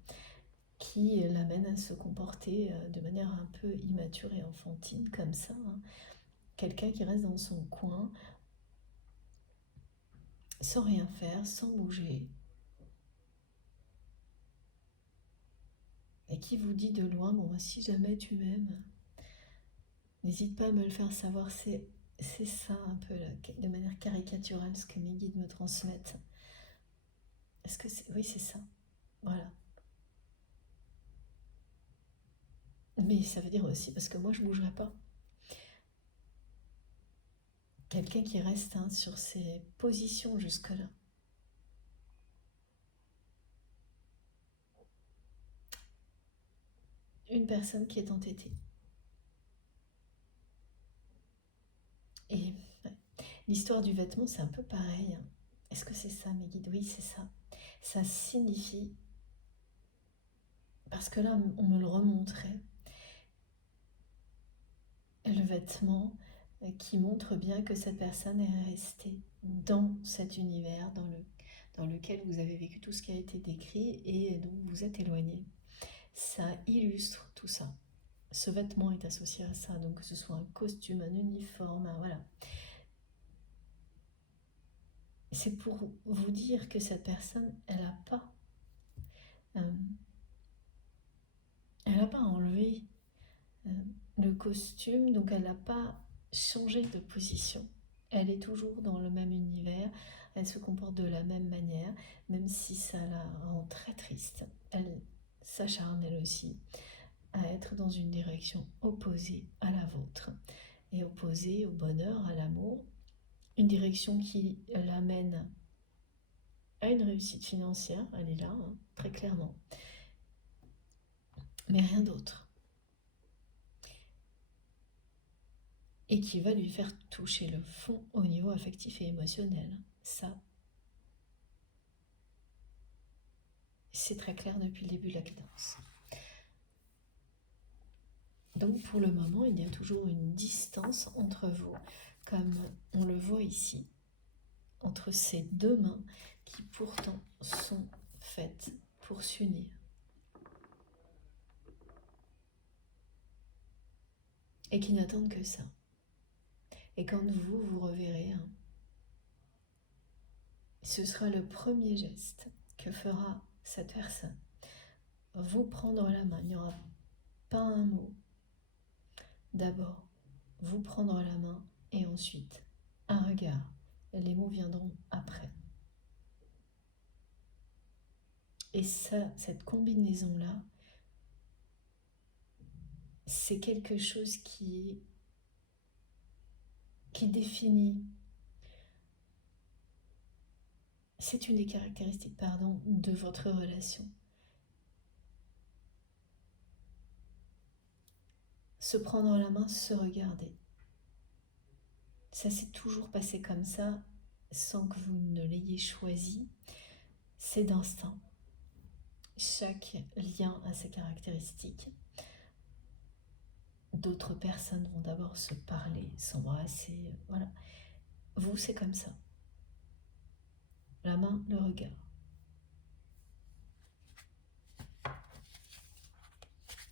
qui l'amène à se comporter de manière un peu immature et enfantine, comme ça. Hein. Quelqu'un qui reste dans son coin, sans rien faire, sans bouger, et qui vous dit de loin, bon, si jamais tu m'aimes, n'hésite pas à me le faire savoir. C'est ça un peu, de manière caricaturale, ce que mes guides me transmettent. Est-ce que c'est... Oui, c'est ça. Voilà. Mais ça veut dire aussi, parce que moi, je ne bougerai pas. Quelqu'un qui reste sur ses positions jusque-là. Une personne qui est entêtée. Et l'histoire du vêtement, c'est un peu pareil. Hein. Est-ce que c'est ça, mes guides? Oui, c'est ça. Ça signifie, parce que là, on me le remontrait, le vêtement qui montre bien que cette personne est restée dans cet univers dans lequel vous avez vécu tout ce qui a été décrit et dont vous êtes éloigné. Ça illustre tout ça. Ce vêtement est associé à ça, donc que ce soit un costume, un uniforme, voilà. C'est pour vous dire que cette personne, elle n'a pas enlevé le costume, donc elle n'a pas changé de position. Elle est toujours dans le même univers, elle se comporte de la même manière, même si ça la rend très triste. Elle s'acharne elle aussi à être dans une direction opposée à la vôtre et opposée au bonheur, à l'amour, une direction qui l'amène à une réussite financière, elle est là, hein, très clairement, mais rien d'autre. Et qui va lui faire toucher le fond au niveau affectif et émotionnel. Ça, c'est très clair depuis le début de la cadence. Donc pour le moment, il y a toujours une distance entre vous, comme on le voit ici, entre ces deux mains qui pourtant sont faites pour s'unir. Et qui n'attendent que ça. Et quand vous reverrez, hein, ce sera le premier geste que fera cette personne. Vous prendre la main, il n'y aura pas un mot. D'abord, vous prendre la main et ensuite un regard. Les mots viendront après. Et ça, cette combinaison-là, c'est quelque chose qui définit, c'est une des caractéristiques, de votre relation. Se prendre la main, se regarder. Ça s'est toujours passé comme ça, sans que vous ne l'ayez choisi. C'est d'instinct. Chaque lien a ses caractéristiques. D'autres personnes vont d'abord se parler, s'embrasser, voilà. Vous, c'est comme ça. La main, le regard.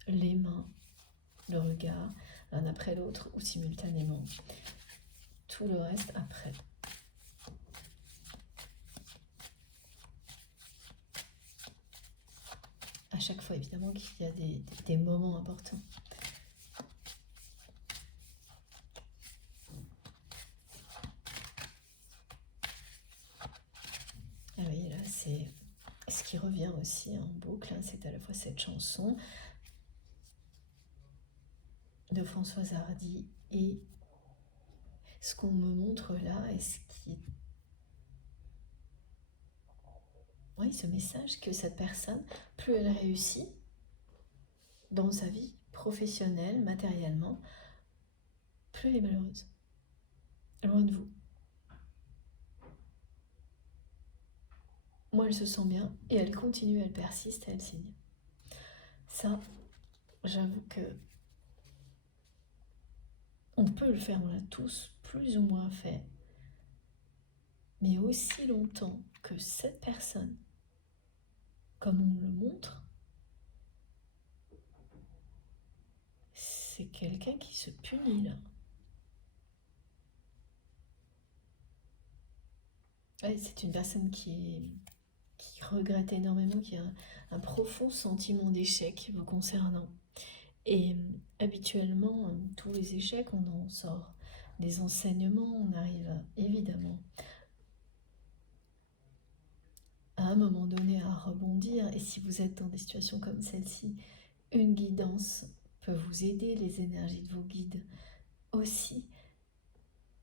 Les mains, le regard, l'un après l'autre ou simultanément. Tout le reste après. À chaque fois, évidemment, qu'il y a des moments importants. Ah oui, là, c'est ce qui revient aussi en boucle, hein, c'est à la fois cette chanson de Françoise Hardy et ce qu'on me montre là, et ce qui est... Oui, ce message que cette personne, plus elle réussit dans sa vie professionnelle, matériellement, plus elle est malheureuse. Loin de vous. Moi, elle se sent bien et elle continue, elle persiste et elle signe. Ça, j'avoue que on peut le faire, on l'a tous plus ou moins fait. Mais aussi longtemps que cette personne comme on le montre, c'est quelqu'un qui se punit là. Ouais, c'est une personne qui regrette énormément, qui a un profond sentiment d'échec vous concernant. Et habituellement, tous les échecs, on en sort des enseignements, on arrive évidemment à un moment donné à rebondir. Et si vous êtes dans des situations comme celle-ci, une guidance peut vous aider, les énergies de vos guides aussi,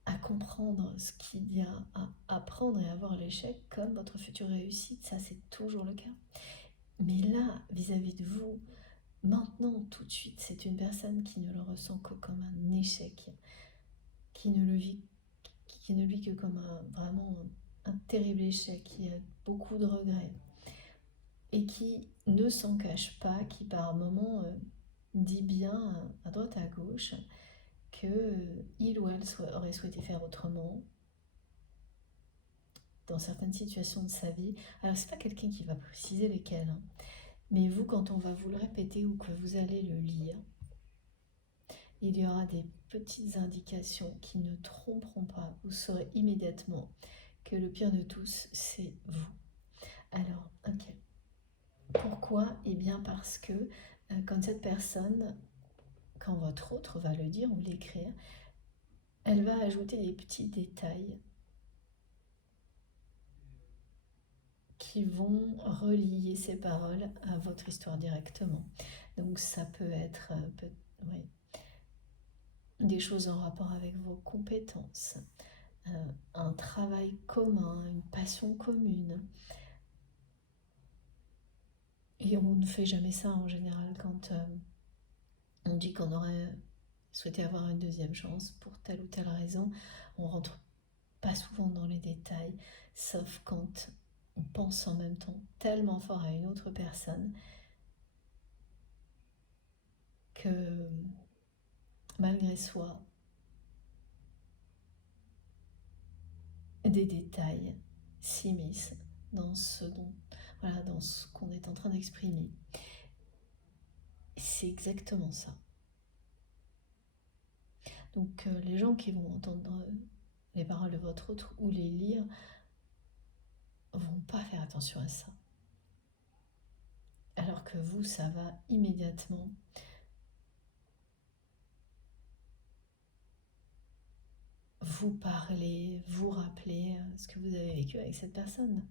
à comprendre ce qu'il y a à apprendre et à voir l'échec comme votre future réussite. Ça, c'est toujours le cas. Mais là, vis-à-vis de vous, maintenant, tout de suite, c'est une personne qui ne le ressent que comme un échec, qui ne le vit, qui ne le vit que comme vraiment un terrible échec, qui a beaucoup de regrets et qui ne s'en cache pas, qui par moments dit bien à droite à gauche que il ou elle aurait souhaité faire autrement dans certaines situations de sa vie. Alors c'est pas quelqu'un qui va préciser lesquelles, hein, mais vous, quand on va vous le répéter ou que vous allez le lire, il y aura des petites indications qui ne tromperont pas. Vous saurez immédiatement que le pire de tous, c'est vous. Alors, ok. Pourquoi? Eh bien parce que quand cette personne, quand votre autre va le dire ou l'écrire, elle va ajouter des petits détails qui vont relier ces paroles à votre histoire directement. Donc ça peut être oui, des choses en rapport avec vos compétences, un travail commun, une passion commune. Et on ne fait jamais ça en général quand on dit qu'on aurait souhaité avoir une deuxième chance pour telle ou telle raison. On rentre pas souvent dans les détails, sauf quand on pense en même temps tellement fort à une autre personne que malgré soi, des détails s'immiscent dans ce dont, voilà, dans ce qu'on est en train d'exprimer. C'est exactement ça. Donc les gens qui vont entendre les paroles de votre autre ou les lire vont pas faire attention à ça. Alors que vous, ça va immédiatement vous parler, vous rappeler ce que vous avez vécu avec cette personne.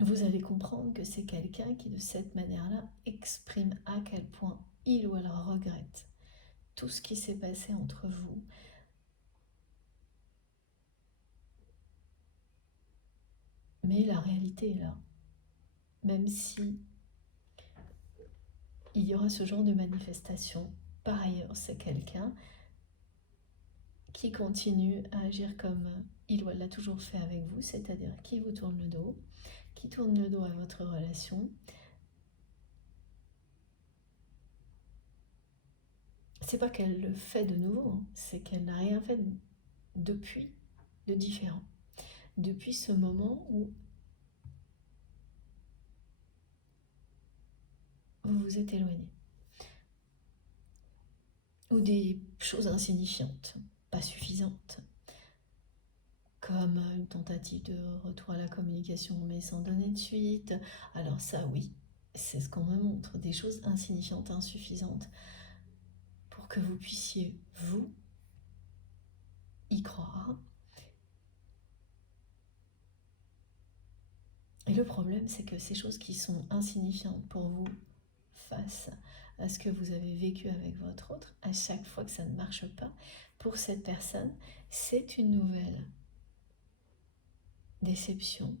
Vous allez comprendre que c'est quelqu'un qui, de cette manière-là, exprime à quel point il ou elle regrette tout ce qui s'est passé entre vous. Mais la réalité est là. Même si il y aura ce genre de manifestation, par ailleurs, c'est quelqu'un qui continue à agir comme il ou elle l'a toujours fait avec vous, c'est-à-dire qui vous tourne le dos, qui tourne le dos à votre relation. C'est pas qu'elle le fait de nouveau, hein, c'est qu'elle n'a rien fait depuis de différent. Depuis ce moment où vous vous êtes éloigné. Ou des choses insignifiantes, pas suffisantes, comme une tentative de retour à la communication mais sans donner de suite. Alors ça oui, c'est ce qu'on me montre, des choses insignifiantes, insuffisantes, pour que vous puissiez, vous, y croire. Et le problème, c'est que ces choses qui sont insignifiantes pour vous face à ce que vous avez vécu avec votre autre, à chaque fois que ça ne marche pas, pour cette personne, c'est une nouvelle déception.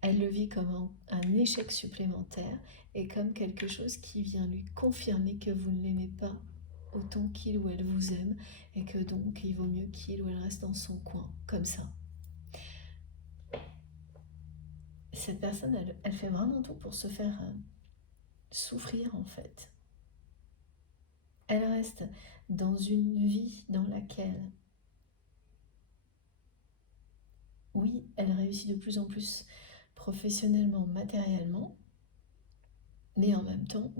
Elle le vit comme un échec supplémentaire et comme quelque chose qui vient lui confirmer que vous ne l'aimez pas autant qu'il ou elle vous aime et que donc il vaut mieux qu'il ou elle reste dans son coin, comme ça. Cette personne, elle fait vraiment tout pour se faire souffrir en fait. Elle reste dans une vie dans laquelle, oui, elle réussit de plus en plus professionnellement, matériellement, mais en même temps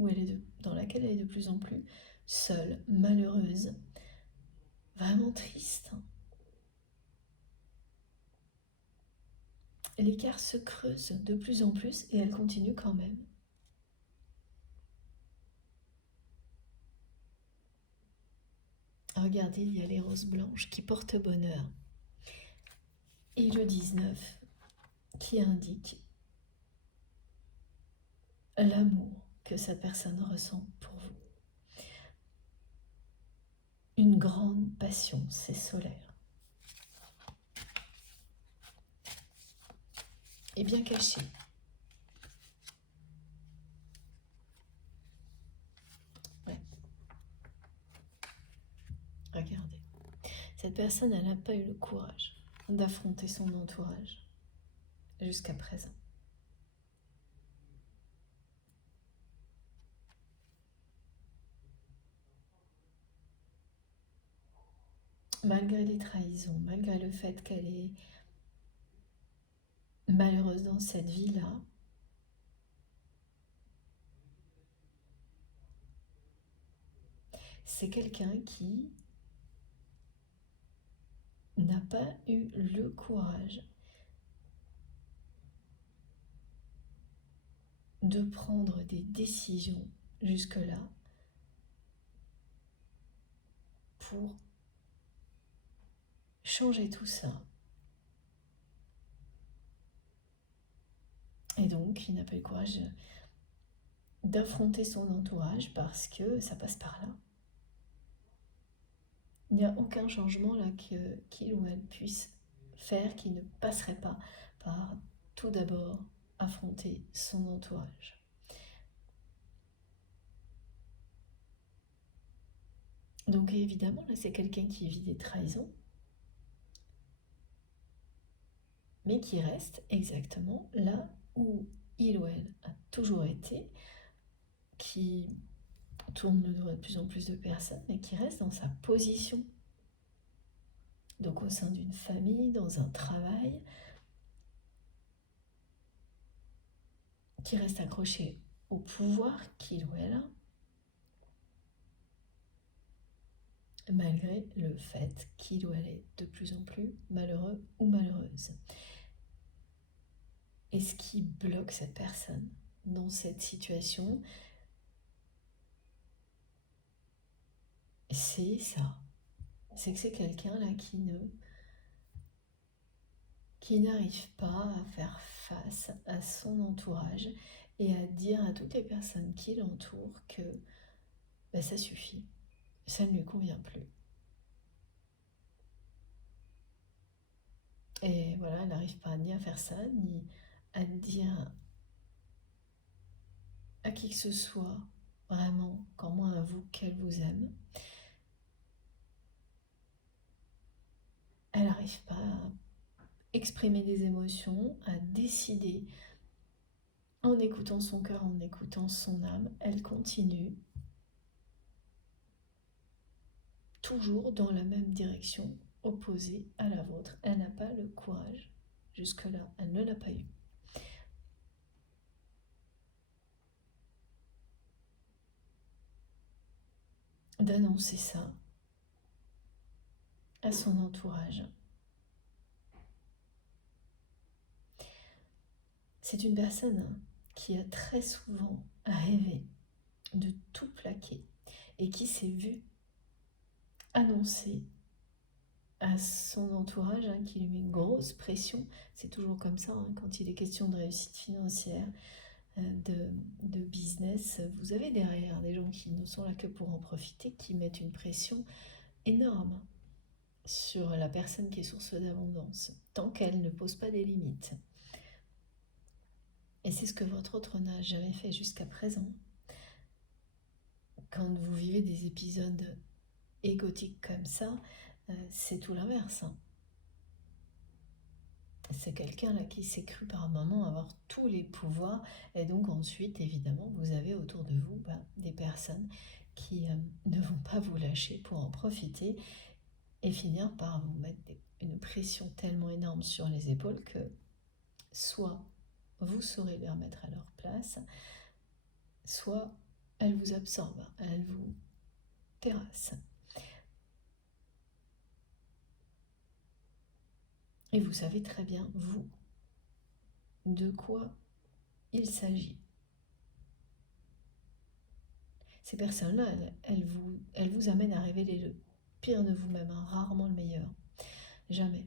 dans laquelle elle est de plus en plus seule, malheureuse, vraiment triste. L'écart se creuse de plus en plus et elle continue quand même. Regardez, il y a les roses blanches qui portent bonheur. Et le 19 qui indique l'amour que cette personne ressent pour vous. Une grande passion, c'est solaire. Et bien caché. Ouais. Regardez. Cette personne, elle n'a pas eu le courage d'affronter son entourage jusqu'à présent. Malgré les trahisons, malgré le fait qu'elle est malheureuse dans cette vie-là, c'est quelqu'un qui n'a pas eu le courage de prendre des décisions jusque-là pour changer tout ça. Et donc, il n'a pas eu le courage d'affronter son entourage parce que ça passe par là. Il n'y a aucun changement là qu'il ou elle puisse faire qui ne passerait pas par tout d'abord affronter son entourage. Donc évidemment, là c'est quelqu'un qui vit des trahisons, mais qui reste exactement là où il ou elle a toujours été, qui tourne le dos à de plus en plus de personnes, mais qui reste dans sa position. Donc au sein d'une famille, dans un travail, qui reste accroché au pouvoir qu'il ou elle a, malgré le fait qu'il ou elle est de plus en plus malheureux ou malheureuse. Et ce qui bloque cette personne dans cette situation, c'est ça. C'est que c'est quelqu'un là qui n'arrive pas à faire face à son entourage et à dire à toutes les personnes qui l'entourent que ça suffit, ça ne lui convient plus. Et voilà, elle n'arrive pas ni à faire ça, ni à dire à qui que ce soit, vraiment, qu'en moins à vous, qu'elle vous aime. Elle n'arrive pas à exprimer des émotions, à décider en écoutant son cœur, en écoutant son âme. Elle continue toujours dans la même direction, opposée à la vôtre. Elle n'a pas le courage. Jusque-là, elle ne l'a pas eu. D'annoncer ça à son entourage. C'est une personne qui a très souvent rêvé de tout plaquer et qui s'est vue annoncer à son entourage qui lui met une grosse pression. C'est toujours comme ça quand il est question de réussite financière, de business. Vous avez derrière des gens qui ne sont là que pour en profiter, qui mettent une pression énorme sur la personne qui est source d'abondance, tant qu'elle ne pose pas des limites. Et c'est ce que votre autre n'a jamais fait jusqu'à présent. Quand vous vivez des épisodes égotiques comme ça, c'est tout l'inverse. C'est quelqu'un là qui s'est cru par un moment avoir tous les pouvoirs, et donc ensuite évidemment vous avez autour de vous des personnes qui ne vont pas vous lâcher pour en profiter et finir par vous mettre une pression tellement énorme sur les épaules que soit vous saurez les remettre à leur place, soit elles vous absorbent, elles vous terrassent. Et vous savez très bien, vous, de quoi il s'agit. Ces personnes-là, elles vous amènent à révéler le pire de vous-même, hein, rarement le meilleur. Jamais.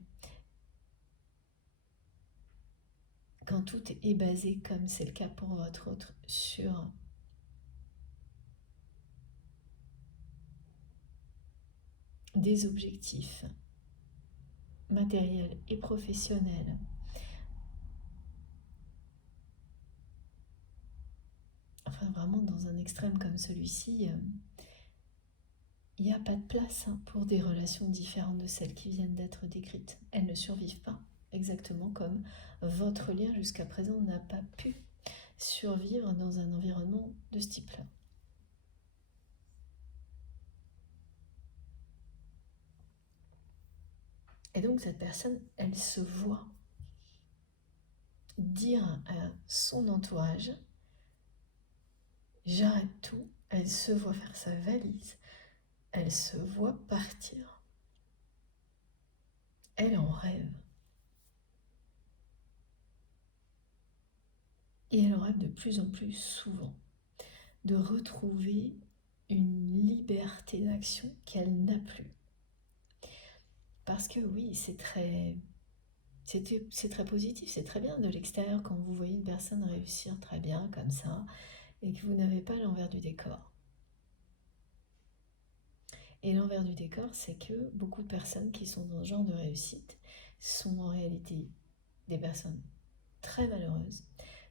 Quand tout est basé, comme c'est le cas pour votre autre, sur des objectifs matériels et professionnels, enfin vraiment dans un extrême comme celui-ci, il n'y a pas de place pour des relations différentes de celles qui viennent d'être décrites. Elles ne survivent pas, exactement comme votre lien jusqu'à présent n'a pas pu survivre dans un environnement de ce type-là. Et donc cette personne, elle se voit dire à son entourage, j'arrête tout, elle se voit faire sa valise, elle se voit partir. Elle en rêve. Et elle en rêve de plus en plus souvent, de retrouver une liberté d'action qu'elle n'a plus. Parce que oui, c'est très positif, c'est très bien de l'extérieur quand vous voyez une personne réussir très bien comme ça et que vous n'avez pas l'envers du décor. Et l'envers du décor, c'est que beaucoup de personnes qui sont dans ce genre de réussite sont en réalité des personnes très malheureuses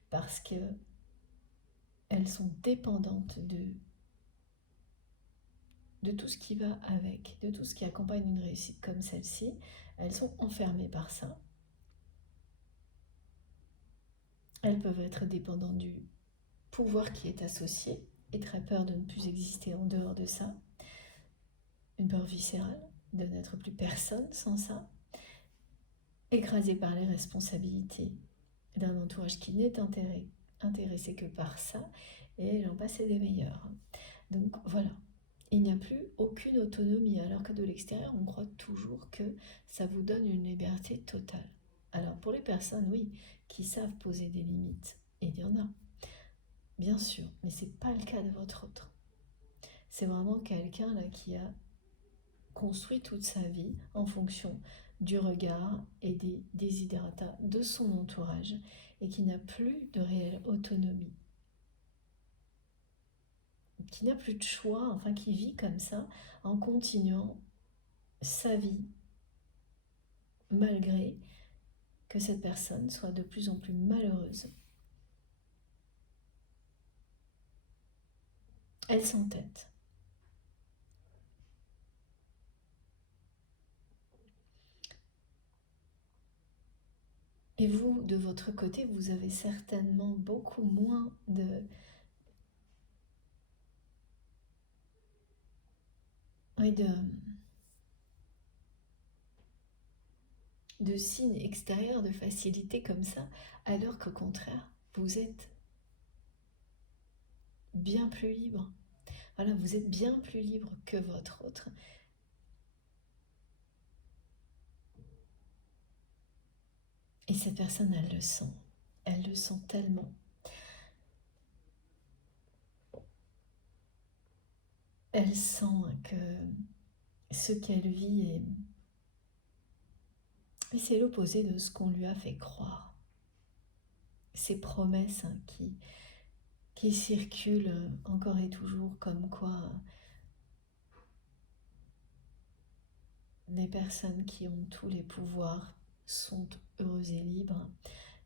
parce qu'elles sont dépendantes de tout ce qui va avec, de tout ce qui accompagne une réussite comme celle-ci. Elles sont enfermées par ça. Elles peuvent être dépendantes du pouvoir qui est associé et très peur de ne plus exister en dehors de ça. Une peur viscérale de n'être plus personne sans ça. Écrasées par les responsabilités d'un entourage qui n'est intéressé que par ça, et j'en passe des meilleurs. Donc voilà, il n'y a plus aucune autonomie, alors que de l'extérieur, on croit toujours que ça vous donne une liberté totale. Alors pour les personnes, oui, qui savent poser des limites, et il y en a, bien sûr, mais ce n'est pas le cas de votre autre. C'est vraiment quelqu'un là qui a construit toute sa vie en fonction du regard et des desiderata de son entourage et qui n'a plus de réelle autonomie, qui n'a plus de choix, enfin qui vit comme ça en continuant sa vie malgré que cette personne soit de plus en plus malheureuse. Elle s'entête. Et vous, de votre côté, vous avez certainement beaucoup moins de signes extérieurs de facilité comme ça, alors qu'au contraire, vous êtes bien plus libre. Voilà, vous êtes bien plus libre que votre autre. Et cette personne, elle le sent. Elle le sent tellement. Elle sent que ce qu'elle vit et c'est l'opposé de ce qu'on lui a fait croire. Ces promesses qui circulent encore et toujours comme quoi les personnes qui ont tous les pouvoirs sont heureuses et libres.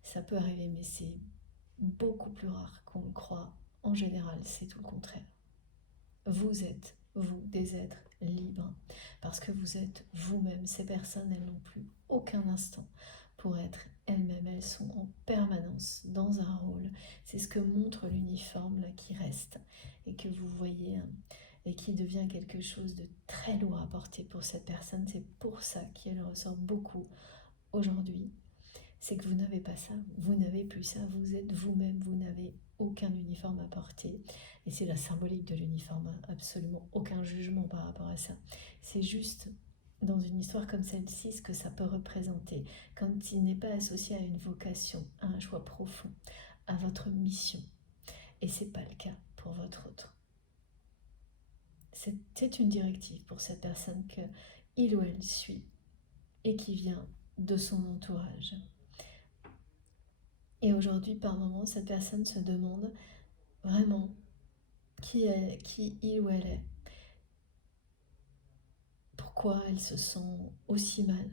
Ça peut arriver, mais c'est beaucoup plus rare qu'on le croit. En général, c'est tout le contraire. Vous êtes, vous, des êtres libres, parce que vous êtes vous-même. Ces personnes, elles n'ont plus aucun instant pour être elles-mêmes. Elles sont en permanence dans un rôle. C'est ce que montre l'uniforme là qui reste et que vous voyez et qui devient quelque chose de très lourd à porter pour cette personne. C'est pour ça qu'elle ressort beaucoup aujourd'hui c'est que vous n'avez pas ça, vous n'avez plus ça, vous êtes vous-même, vous n'avez aucun uniforme à porter. Et c'est la symbolique de l'uniforme, hein. Absolument aucun jugement par rapport à ça. C'est juste dans une histoire comme celle-ci ce que ça peut représenter quand il n'est pas associé à une vocation, à un choix profond, à votre mission. Et c'est pas le cas pour votre autre. C'est une directive pour cette personne que il ou elle suit et qui vient de son entourage. Et aujourd'hui, par moments, cette personne se demande vraiment qui il ou elle est. Pourquoi elle se sent aussi mal.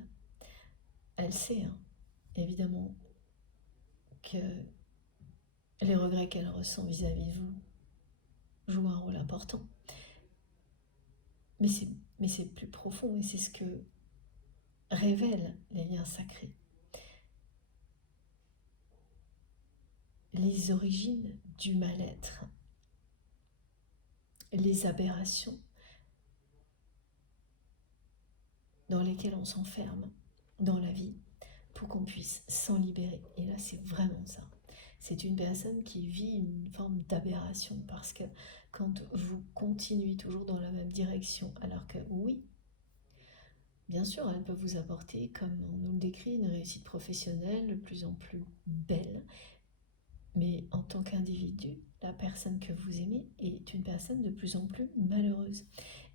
Elle sait, hein, évidemment, que les regrets qu'elle ressent vis-à-vis de vous jouent un rôle important. Mais c'est plus profond et c'est ce que révèlent les liens sacrés. Les origines du mal-être, les aberrations dans lesquelles on s'enferme dans la vie pour qu'on puisse s'en libérer. Et là, c'est vraiment ça. C'est une personne qui vit une forme d'aberration parce que quand vous continuez toujours dans la même direction, alors que oui, bien sûr, elle peut vous apporter, comme on nous le décrit, une réussite professionnelle de plus en plus belle, mais en tant qu'individu, la personne que vous aimez est une personne de plus en plus malheureuse.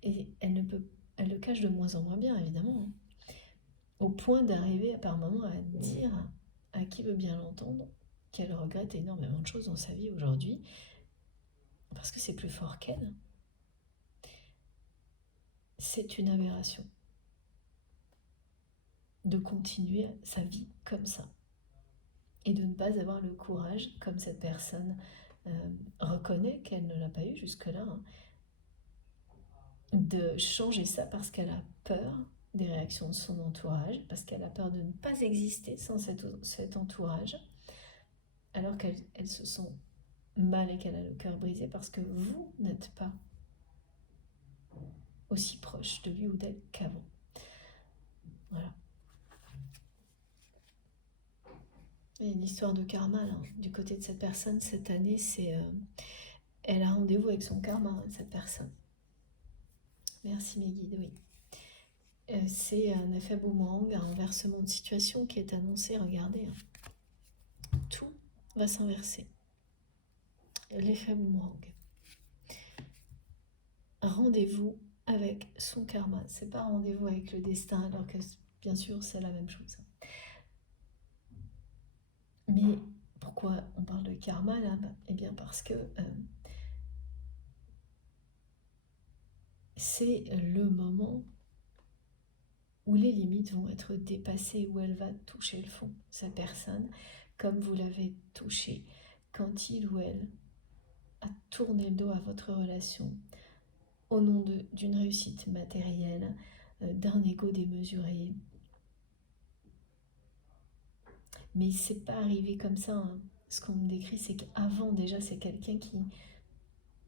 Et elle le cache de moins en moins bien, évidemment, hein, au point d'arriver par moments à dire à qui veut bien l'entendre qu'elle regrette énormément de choses dans sa vie aujourd'hui, parce que c'est plus fort qu'elle. C'est une aberration de continuer sa vie comme ça et de ne pas avoir le courage, comme cette personne reconnaît qu'elle ne l'a pas eu jusque-là, hein, de changer ça parce qu'elle a peur des réactions de son entourage, parce qu'elle a peur de ne pas exister sans cet entourage, alors qu'elle se sent mal et qu'elle a le cœur brisé parce que vous n'êtes pas aussi proche de lui ou d'elle qu'avant. Voilà. Il y a une histoire de karma là. Du côté de cette personne, cette année, elle a rendez-vous avec son karma, cette personne. Merci mes guides, oui. C'est un effet boomerang, un renversement de situation qui est annoncé. Regardez, hein. Tout va s'inverser. L'effet boomerang. Rendez-vous avec son karma. C'est pas rendez-vous avec le destin, alors que bien sûr c'est la même chose. Mais pourquoi on parle de karma là? Eh bien parce que c'est le moment où les limites vont être dépassées, où elle va toucher le fond, cette personne, comme vous l'avez touché quand il ou elle a tourné le dos à votre relation au nom d'une réussite matérielle, d'un ego démesuré. Mais c'est pas arrivé comme ça, hein. Ce qu'on me décrit, c'est qu'avant déjà, c'est quelqu'un qui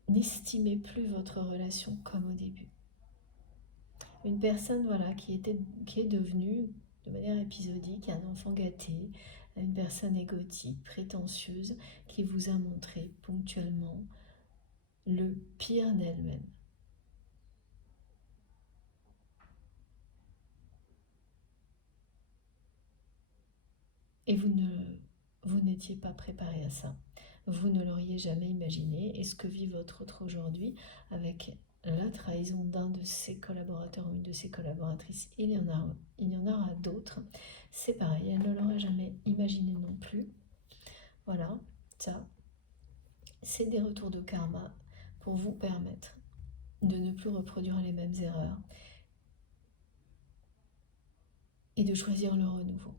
n'estimait plus votre relation comme au début. Une personne voilà, qui est devenue, de manière épisodique, un enfant gâté, une personne égotique, prétentieuse, qui vous a montré ponctuellement le pire d'elle-même. Et vous n'étiez pas préparé à ça. Vous ne l'auriez jamais imaginé. Et ce que vit votre autre aujourd'hui avec la trahison d'un de ses collaborateurs ou une de ses collaboratrices, il y en aura d'autres. C'est pareil, elle ne l'aurait jamais imaginé non plus. Voilà, ça, c'est des retours de karma pour vous permettre de ne plus reproduire les mêmes erreurs et de choisir le renouveau.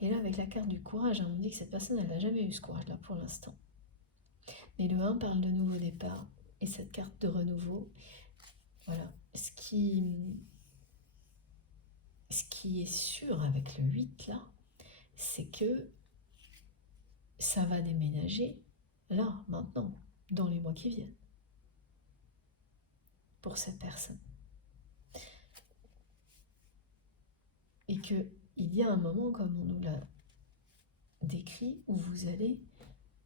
Et là, avec la carte du courage, on me dit que cette personne, elle n'a jamais eu ce courage-là pour l'instant. Mais le 1 parle de nouveau départ. Et cette carte de renouveau, voilà. Ce qui est sûr avec le 8, là, c'est que ça va déménager, là, maintenant, dans les mois qui viennent, pour cette personne. Et qu'il y a un moment, comme on nous l'a décrit, où vous allez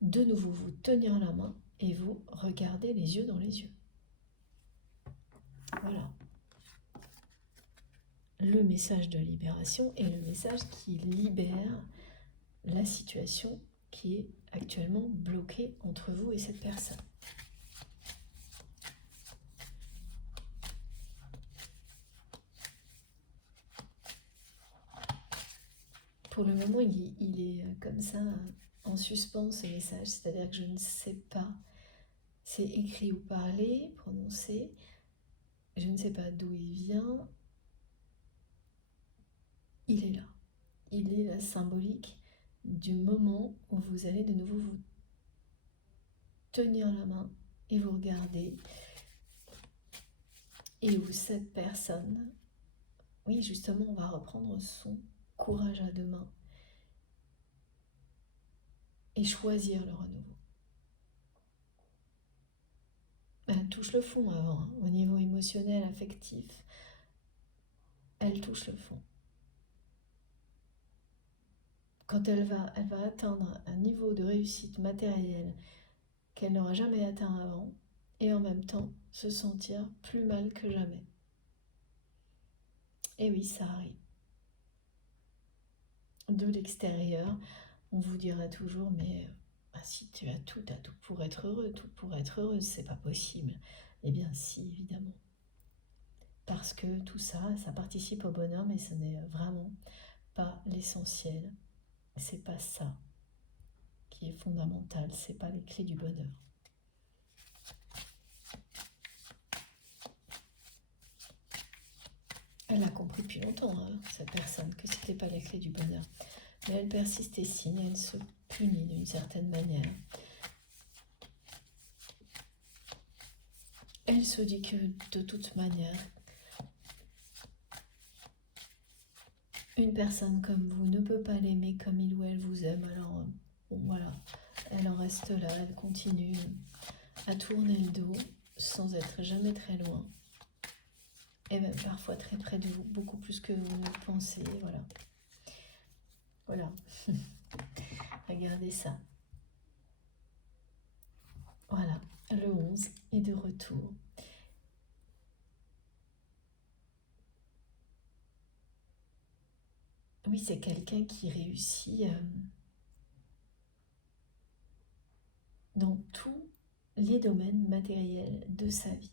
de nouveau vous tenir la main et vous regarder les yeux dans les yeux. Voilà. Le message de libération est le message qui libère la situation qui est actuellement bloquée entre vous et cette personne. Pour le moment, il est comme ça, en suspens ce message, c'est-à-dire que je ne sais pas, c'est écrit ou parlé, prononcé, je ne sais pas d'où il vient, il est là. Il est la symbolique du moment où vous allez de nouveau vous tenir la main et vous regarder, et où cette personne, oui justement, on va reprendre son courage à deux mains et choisir le renouveau. Elle touche le fond avant, hein, au niveau émotionnel, affectif, elle touche le fond. Quand elle va atteindre un niveau de réussite matérielle qu'elle n'aura jamais atteint avant, et en même temps se sentir plus mal que jamais. Et oui, ça arrive. De l'extérieur, on vous dira toujours, mais si tu as tout pour être heureux, tout pour être heureuse, c'est pas possible. Eh bien si, évidemment. Parce que tout ça, ça participe au bonheur, mais ce n'est vraiment pas l'essentiel. C'est pas ça qui est fondamental, c'est pas les clés du bonheur. Elle a compris depuis longtemps, hein, cette personne, que c'était pas les clés du bonheur. Mais elle persiste et signe, elle se punit d'une certaine manière. Elle se dit que de toute manière, une personne comme vous ne peut pas l'aimer comme il ou elle vous aime. Alors bon, voilà, elle en reste là, elle continue à tourner le dos sans être jamais très loin. Et même parfois très près de vous, beaucoup plus que vous ne le pensez, voilà. Voilà. Regardez ça. Voilà, le 11 est de retour. Oui, c'est quelqu'un qui réussit dans tous les domaines matériels de sa vie.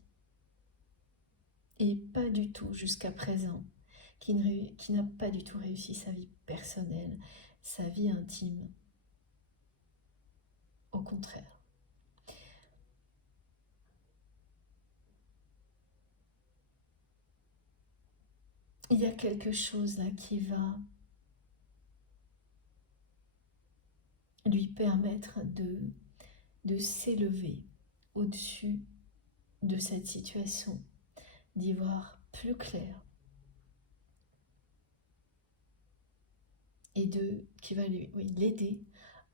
Et pas du tout jusqu'à présent, qui n'a pas du tout réussi sa vie personnelle, sa vie intime. Au contraire. Il y a quelque chose là qui va lui permettre de s'élever au-dessus de cette situation, d'y voir plus clair et qui va l'aider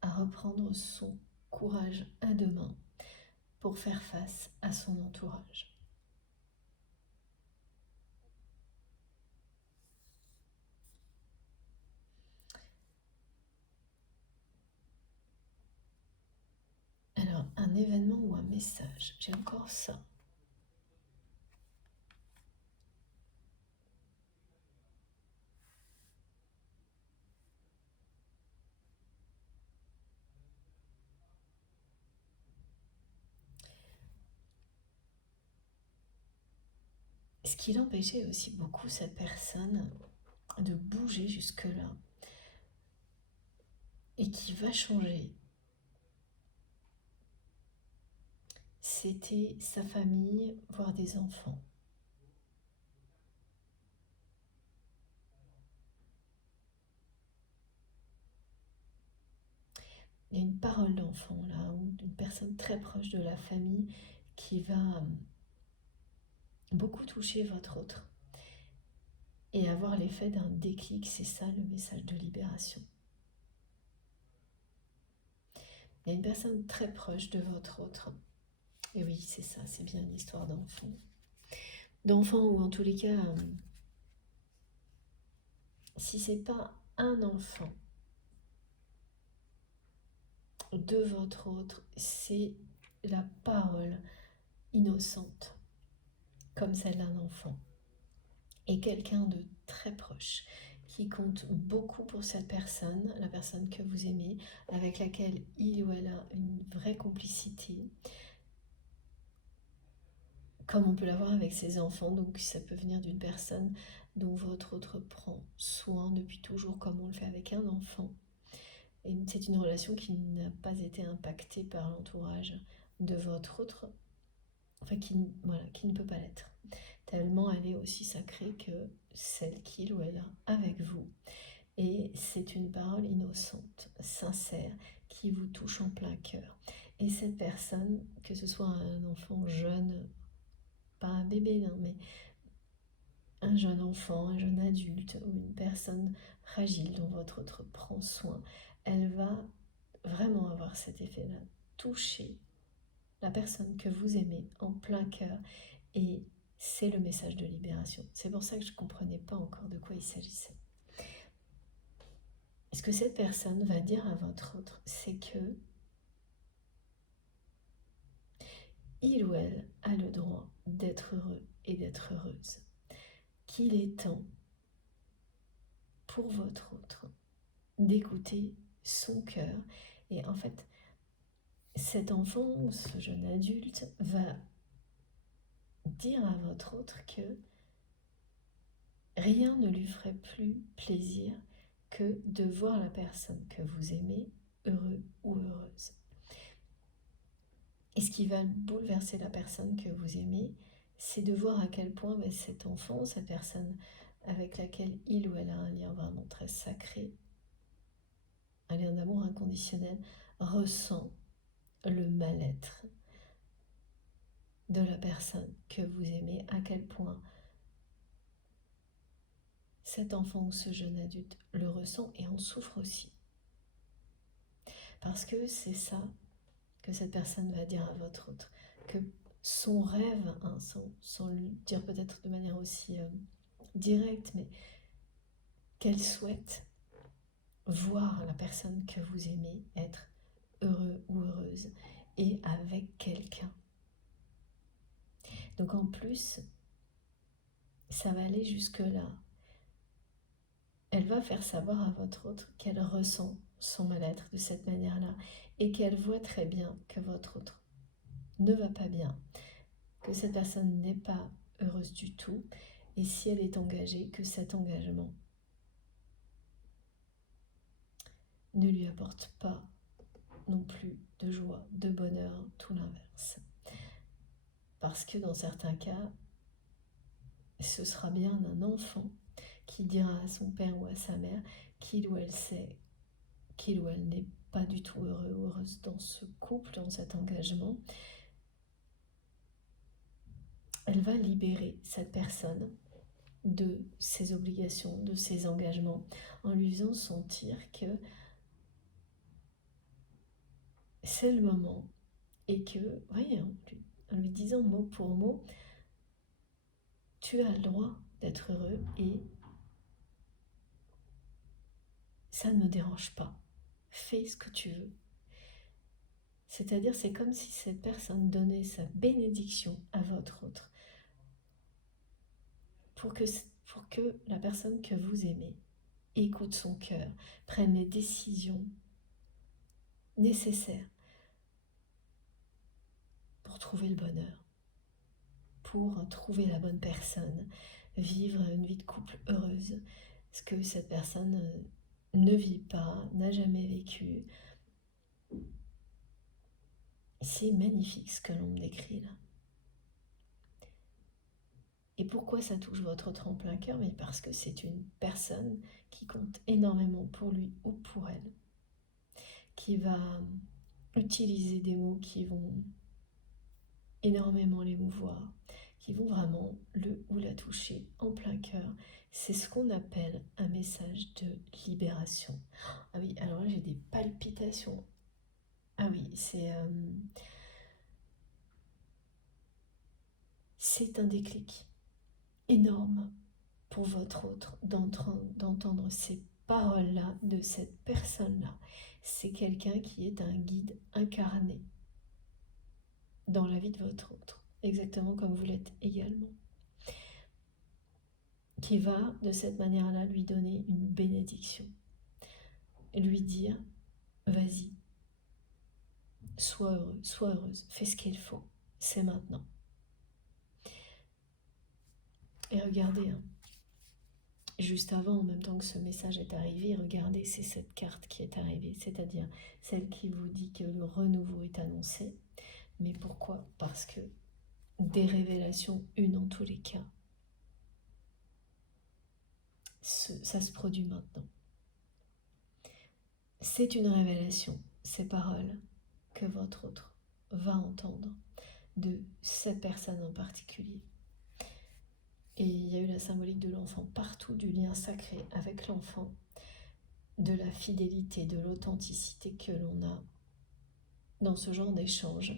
à reprendre son courage à deux mains pour faire face à son entourage. Alors, un événement ou un message, j'ai encore ça. Ce qui l'empêchait aussi beaucoup, cette personne, de bouger jusque-là, et qui va changer, c'était sa famille, voire des enfants. Il y a une parole d'enfant là, ou d'une personne très proche de la famille qui va beaucoup toucher votre autre et avoir l'effet d'un déclic. C'est ça le message de libération. Il y a une personne très proche de votre autre. Et oui, c'est ça, c'est bien une histoire d'enfant. D'enfant, ou en tous les cas si c'est pas un enfant de votre autre, c'est la parole innocente, comme celle d'un enfant, et quelqu'un de très proche, qui compte beaucoup pour cette personne, la personne que vous aimez, avec laquelle il ou elle a une vraie complicité, comme on peut l'avoir avec ses enfants. Donc ça peut venir d'une personne dont votre autre prend soin depuis toujours, comme on le fait avec un enfant. Et c'est une relation qui n'a pas été impactée par l'entourage de votre autre, enfin qui ne peut pas l'être. Tellement elle est aussi sacrée que celle qu'il ou elle a avec vous. Et c'est une parole innocente, sincère, qui vous touche en plein cœur. Et cette personne, que ce soit un enfant jeune, pas un bébé, non, mais un jeune enfant, un jeune adulte ou une personne fragile dont votre autre prend soin, elle va vraiment avoir cet effet-là, toucher la personne que vous aimez en plein cœur, et c'est le message de libération. C'est pour ça que je ne comprenais pas encore de quoi il s'agissait. Ce que cette personne va dire à votre autre, c'est que il ou elle a le droit d'être heureux et d'être heureuse, qu'il est temps pour votre autre d'écouter son cœur. Et en fait, cet enfant, ce jeune adulte, va dire à votre autre que rien ne lui ferait plus plaisir que de voir la personne que vous aimez heureux ou heureuse. Et ce qui va bouleverser la personne que vous aimez, c'est de voir à quel point cet enfant, cette personne avec laquelle il ou elle a un lien vraiment très sacré, un lien d'amour inconditionnel, ressent le mal-être de la personne que vous aimez, à quel point cet enfant ou ce jeune adulte le ressent et en souffre aussi. Parce que c'est ça que cette personne va dire à votre autre, que son rêve, hein, sans le dire peut-être de manière aussi directe, mais qu'elle souhaite voir la personne que vous aimez être heureux ou heureuse et avec quelqu'un. Donc en plus, ça va aller jusque-là. Elle va faire savoir à votre autre qu'elle ressent son mal-être de cette manière-là et qu'elle voit très bien que votre autre ne va pas bien, que cette personne n'est pas heureuse du tout, et si elle est engagée, que cet engagement ne lui apporte pas non plus de joie, de bonheur, tout l'inverse. Parce que dans certains cas, ce sera bien un enfant qui dira à son père ou à sa mère qu'il ou elle sait qu'il ou elle n'est pas du tout heureux ou heureuse dans ce couple, dans cet engagement. Elle va libérer cette personne de ses obligations, de ses engagements, en lui faisant sentir que c'est le moment et que, oui, en lui disant mot pour mot, tu as le droit d'être heureux et ça ne me dérange pas. Fais ce que tu veux. C'est-à-dire, c'est comme si cette personne donnait sa bénédiction à votre autre pour que la personne que vous aimez écoute son cœur, prenne les décisions nécessaires pour trouver le bonheur, pour trouver la bonne personne, vivre une vie de couple heureuse, ce que cette personne ne vit pas, n'a jamais vécu. C'est magnifique ce que l'on me décrit là. Et pourquoi ça touche votre autre en plein cœur? Mais parce que c'est une personne qui compte énormément pour lui ou pour elle, qui va utiliser des mots qui vont énormément l'émouvoir, qui vont vraiment le ou la toucher en plein cœur. C'est ce qu'on appelle un message de libération. Ah oui, alors là j'ai des palpitations. Ah oui, c'est un déclic énorme pour votre autre d'entendre ces paroles-là de cette personne-là. C'est quelqu'un qui est un guide incarné dans la vie de votre autre, exactement comme vous l'êtes également, qui va de cette manière-là lui donner une bénédiction, lui dire vas-y, sois heureux, sois heureuse, fais ce qu'il faut, c'est maintenant. Et regardez, hein, juste avant, en même temps que ce message est arrivé, regardez, c'est cette carte qui est arrivée, c'est-à-dire celle qui vous dit que le renouveau est annoncé. Mais pourquoi? Parce que des révélations, une en tous les cas, ça se produit maintenant. C'est une révélation, ces paroles que votre autre va entendre de cette personne en particulier. Et il y a eu la symbolique de l'enfant partout, du lien sacré avec l'enfant, de la fidélité, de l'authenticité que l'on a dans ce genre d'échange.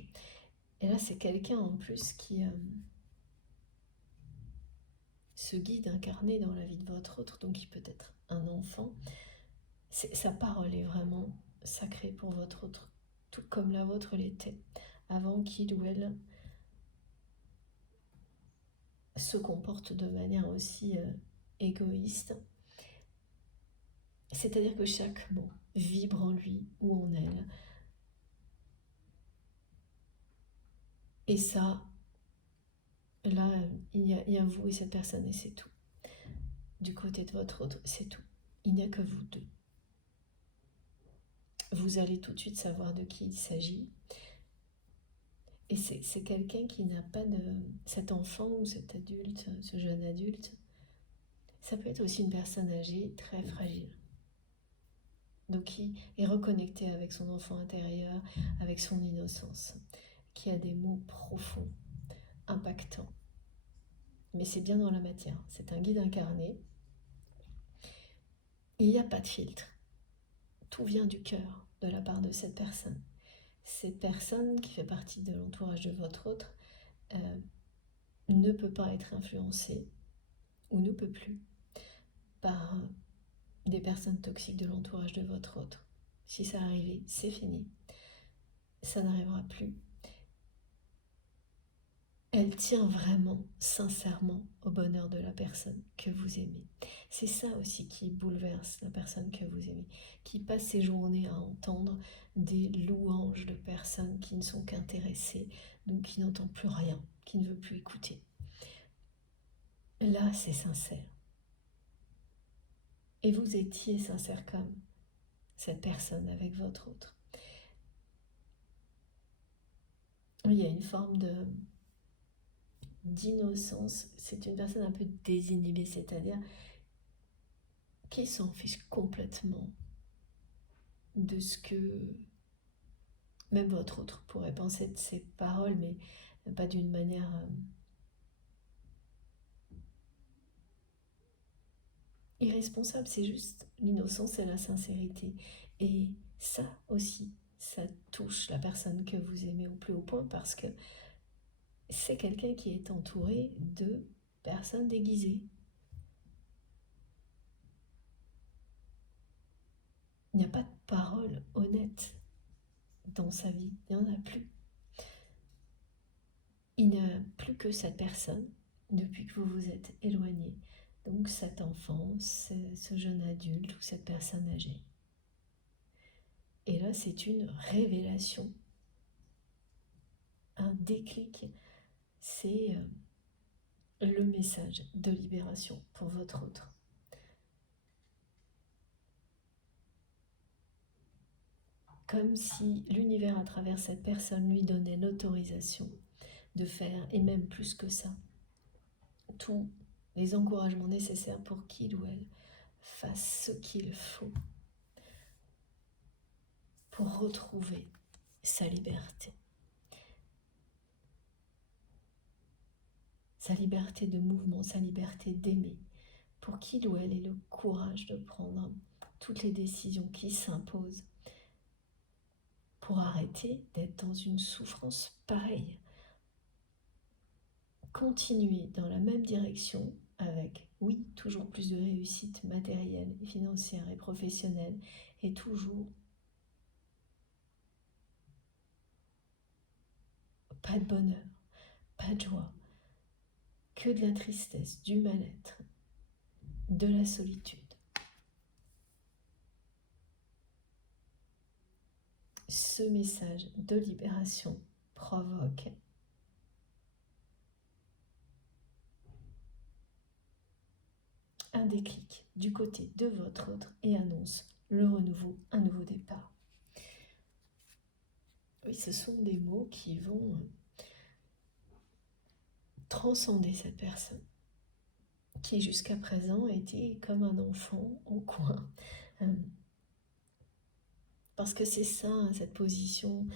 Et là, c'est quelqu'un en plus qui se guide incarné dans la vie de votre autre, donc il peut être un enfant. Sa parole est vraiment sacrée pour votre autre, tout comme la vôtre l'était, avant qu'il ou elle se comporte de manière aussi égoïste. C'est-à-dire que chaque mot vibre en lui ou en elle. Et ça, là, il y a vous et cette personne et c'est tout. Du côté de votre autre, c'est tout. Il n'y a que vous deux. Vous allez tout de suite savoir de qui il s'agit. Et c'est quelqu'un qui n'a pas de... Cet enfant ou cet adulte, ce jeune adulte, ça peut être aussi une personne âgée, très fragile. Donc qui est reconnecté avec son enfant intérieur, avec son innocence, qui a des mots profonds, impactants. Mais c'est bien dans la matière, c'est un guide incarné. Il n'y a pas de filtre. Tout vient du cœur de la part de cette personne. Cette personne qui fait partie de l'entourage de votre autre ne peut pas être influencée, ou ne peut plus, par des personnes toxiques de l'entourage de votre autre. Si ça arrivait, c'est fini. Ça n'arrivera plus. Elle tient vraiment, sincèrement, au bonheur de la personne que vous aimez. C'est ça aussi qui bouleverse la personne que vous aimez, qui passe ses journées à entendre des louanges de personnes qui ne sont qu'intéressées, donc qui n'entendent plus rien, qui ne veut plus écouter. Là, c'est sincère. Et vous étiez sincère comme cette personne avec votre autre. Il y a une forme d'innocence. C'est une personne un peu désinhibée, c'est-à-dire qui s'en fiche complètement de ce que même votre autre pourrait penser de ses paroles, mais pas d'une manière irresponsable, c'est juste l'innocence et la sincérité. Et ça aussi, ça touche la personne que vous aimez au plus haut point parce que c'est quelqu'un qui est entouré de personnes déguisées. Il n'y a pas de parole honnête dans sa vie, il n'y en a plus. Il n'y a plus que cette personne depuis que vous vous êtes éloigné. Donc cet enfant, ce jeune adulte ou cette personne âgée. Et là, c'est une révélation, un déclic. C'est le message de libération pour votre autre. Comme si l'univers à travers cette personne lui donnait l'autorisation de faire, et même plus que ça, tous les encouragements nécessaires pour qu'il ou elle fasse ce qu'il faut pour retrouver sa liberté. Sa liberté de mouvement, sa liberté d'aimer, pour qu'il ou elle ait le courage de prendre toutes les décisions qui s'imposent pour arrêter d'être dans une souffrance pareille. Continuer dans la même direction avec, oui, toujours plus de réussite matérielle, et financière et professionnelle, et toujours pas de bonheur, pas de joie, que de la tristesse, du mal-être, de la solitude. Ce message de libération provoque un déclic du côté de votre autre et annonce le renouveau, un nouveau départ. Oui, ce sont des mots qui vont transcender cette personne qui jusqu'à présent était comme un enfant au coin. Parce que c'est ça, cette position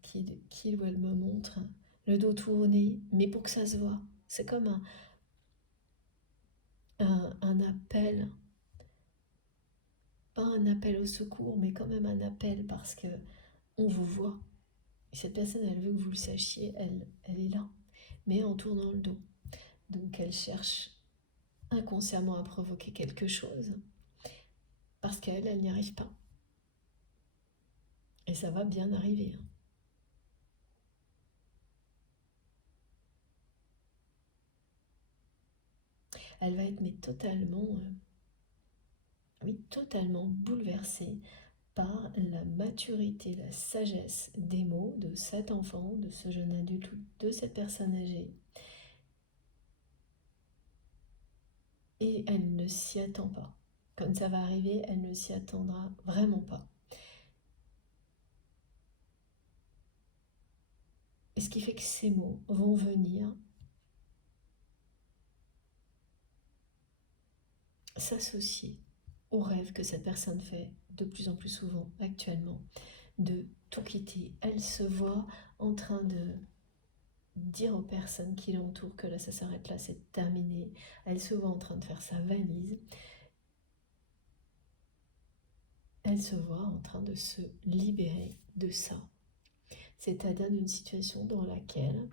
qu'il ou elle me montre, le dos tourné, mais pour que ça se voit. C'est comme un appel, pas un appel au secours, mais quand même un appel parce que on vous voit. Et cette personne, elle veut que vous le sachiez, elle est là, mais en tournant le dos. Donc elle cherche inconsciemment à provoquer quelque chose parce qu'elle, elle n'y arrive pas. Et ça va bien arriver. Elle va être mais totalement, totalement bouleversée par la maturité, la sagesse des mots de cet enfant, de ce jeune adulte ou de cette personne âgée. Et elle ne s'y attend pas. Quand ça va arriver, elle ne s'y attendra vraiment pas. Et ce qui fait que ces mots vont venir s'associer au rêve que cette personne fait de plus en plus souvent actuellement, de tout quitter. Elle se voit en train de dire aux personnes qui l'entourent que là ça s'arrête là, c'est terminé. Elle se voit en train de faire sa valise. Elle se voit en train de se libérer de ça. C'est-à-dire d'une situation dans laquelle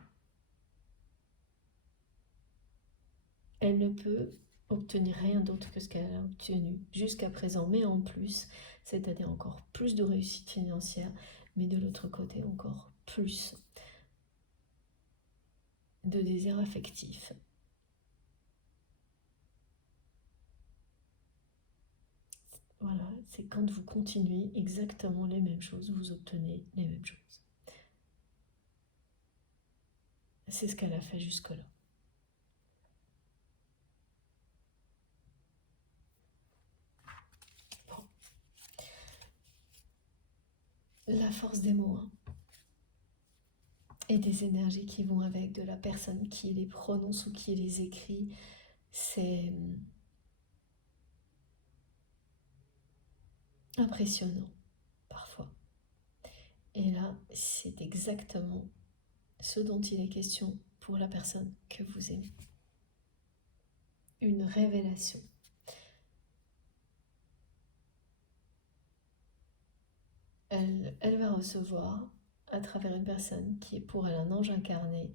elle ne peut obtenir rien d'autre que ce qu'elle a obtenu jusqu'à présent, mais en plus, c'est-à-dire encore plus de réussite financière, mais de l'autre côté encore plus de désir affectif. Voilà, c'est quand vous continuez exactement les mêmes choses, vous obtenez les mêmes choses. C'est ce qu'elle a fait jusque-là. Bon. La force des mots, hein. Et des énergies qui vont avec, de la personne qui les prononce ou qui les écrit, c'est impressionnant parfois. Et là, c'est exactement ce dont il est question pour la personne que vous aimez. Une révélation. Elle va recevoir, à travers une personne qui est pour elle un ange incarné,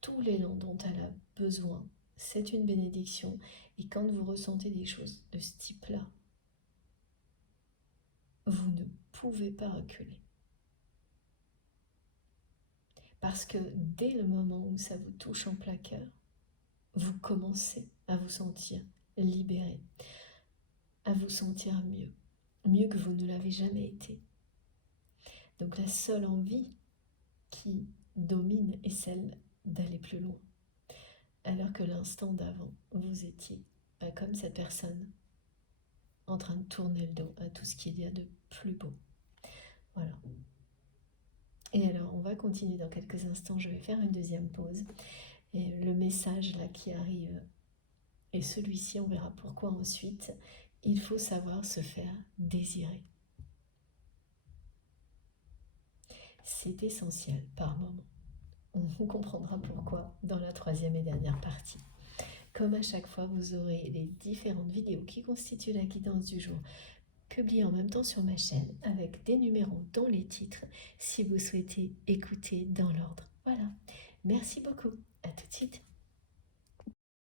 tout l'élan dont elle a besoin. C'est une bénédiction. Et quand vous ressentez des choses de ce type-là, vous ne pouvez pas reculer. Parce que dès le moment où ça vous touche en plein cœur, vous commencez à vous sentir libéré, à vous sentir mieux, mieux que vous ne l'avez jamais été. Donc la seule envie qui domine est celle d'aller plus loin. Alors que l'instant d'avant, vous étiez comme cette personne en train de tourner le dos à tout ce qu'il y a de plus beau. Voilà. Et alors, on va continuer dans quelques instants. Je vais faire une deuxième pause. Et le message là qui arrive est celui-ci. On verra pourquoi ensuite. Il faut savoir se faire désirer. C'est essentiel par moment. On comprendra pourquoi dans la troisième et dernière partie. Comme à chaque fois, vous aurez les différentes vidéos qui constituent la guidance du jour publiées en même temps sur ma chaîne avec des numéros dans les titres si vous souhaitez écouter dans l'ordre. Voilà, merci beaucoup.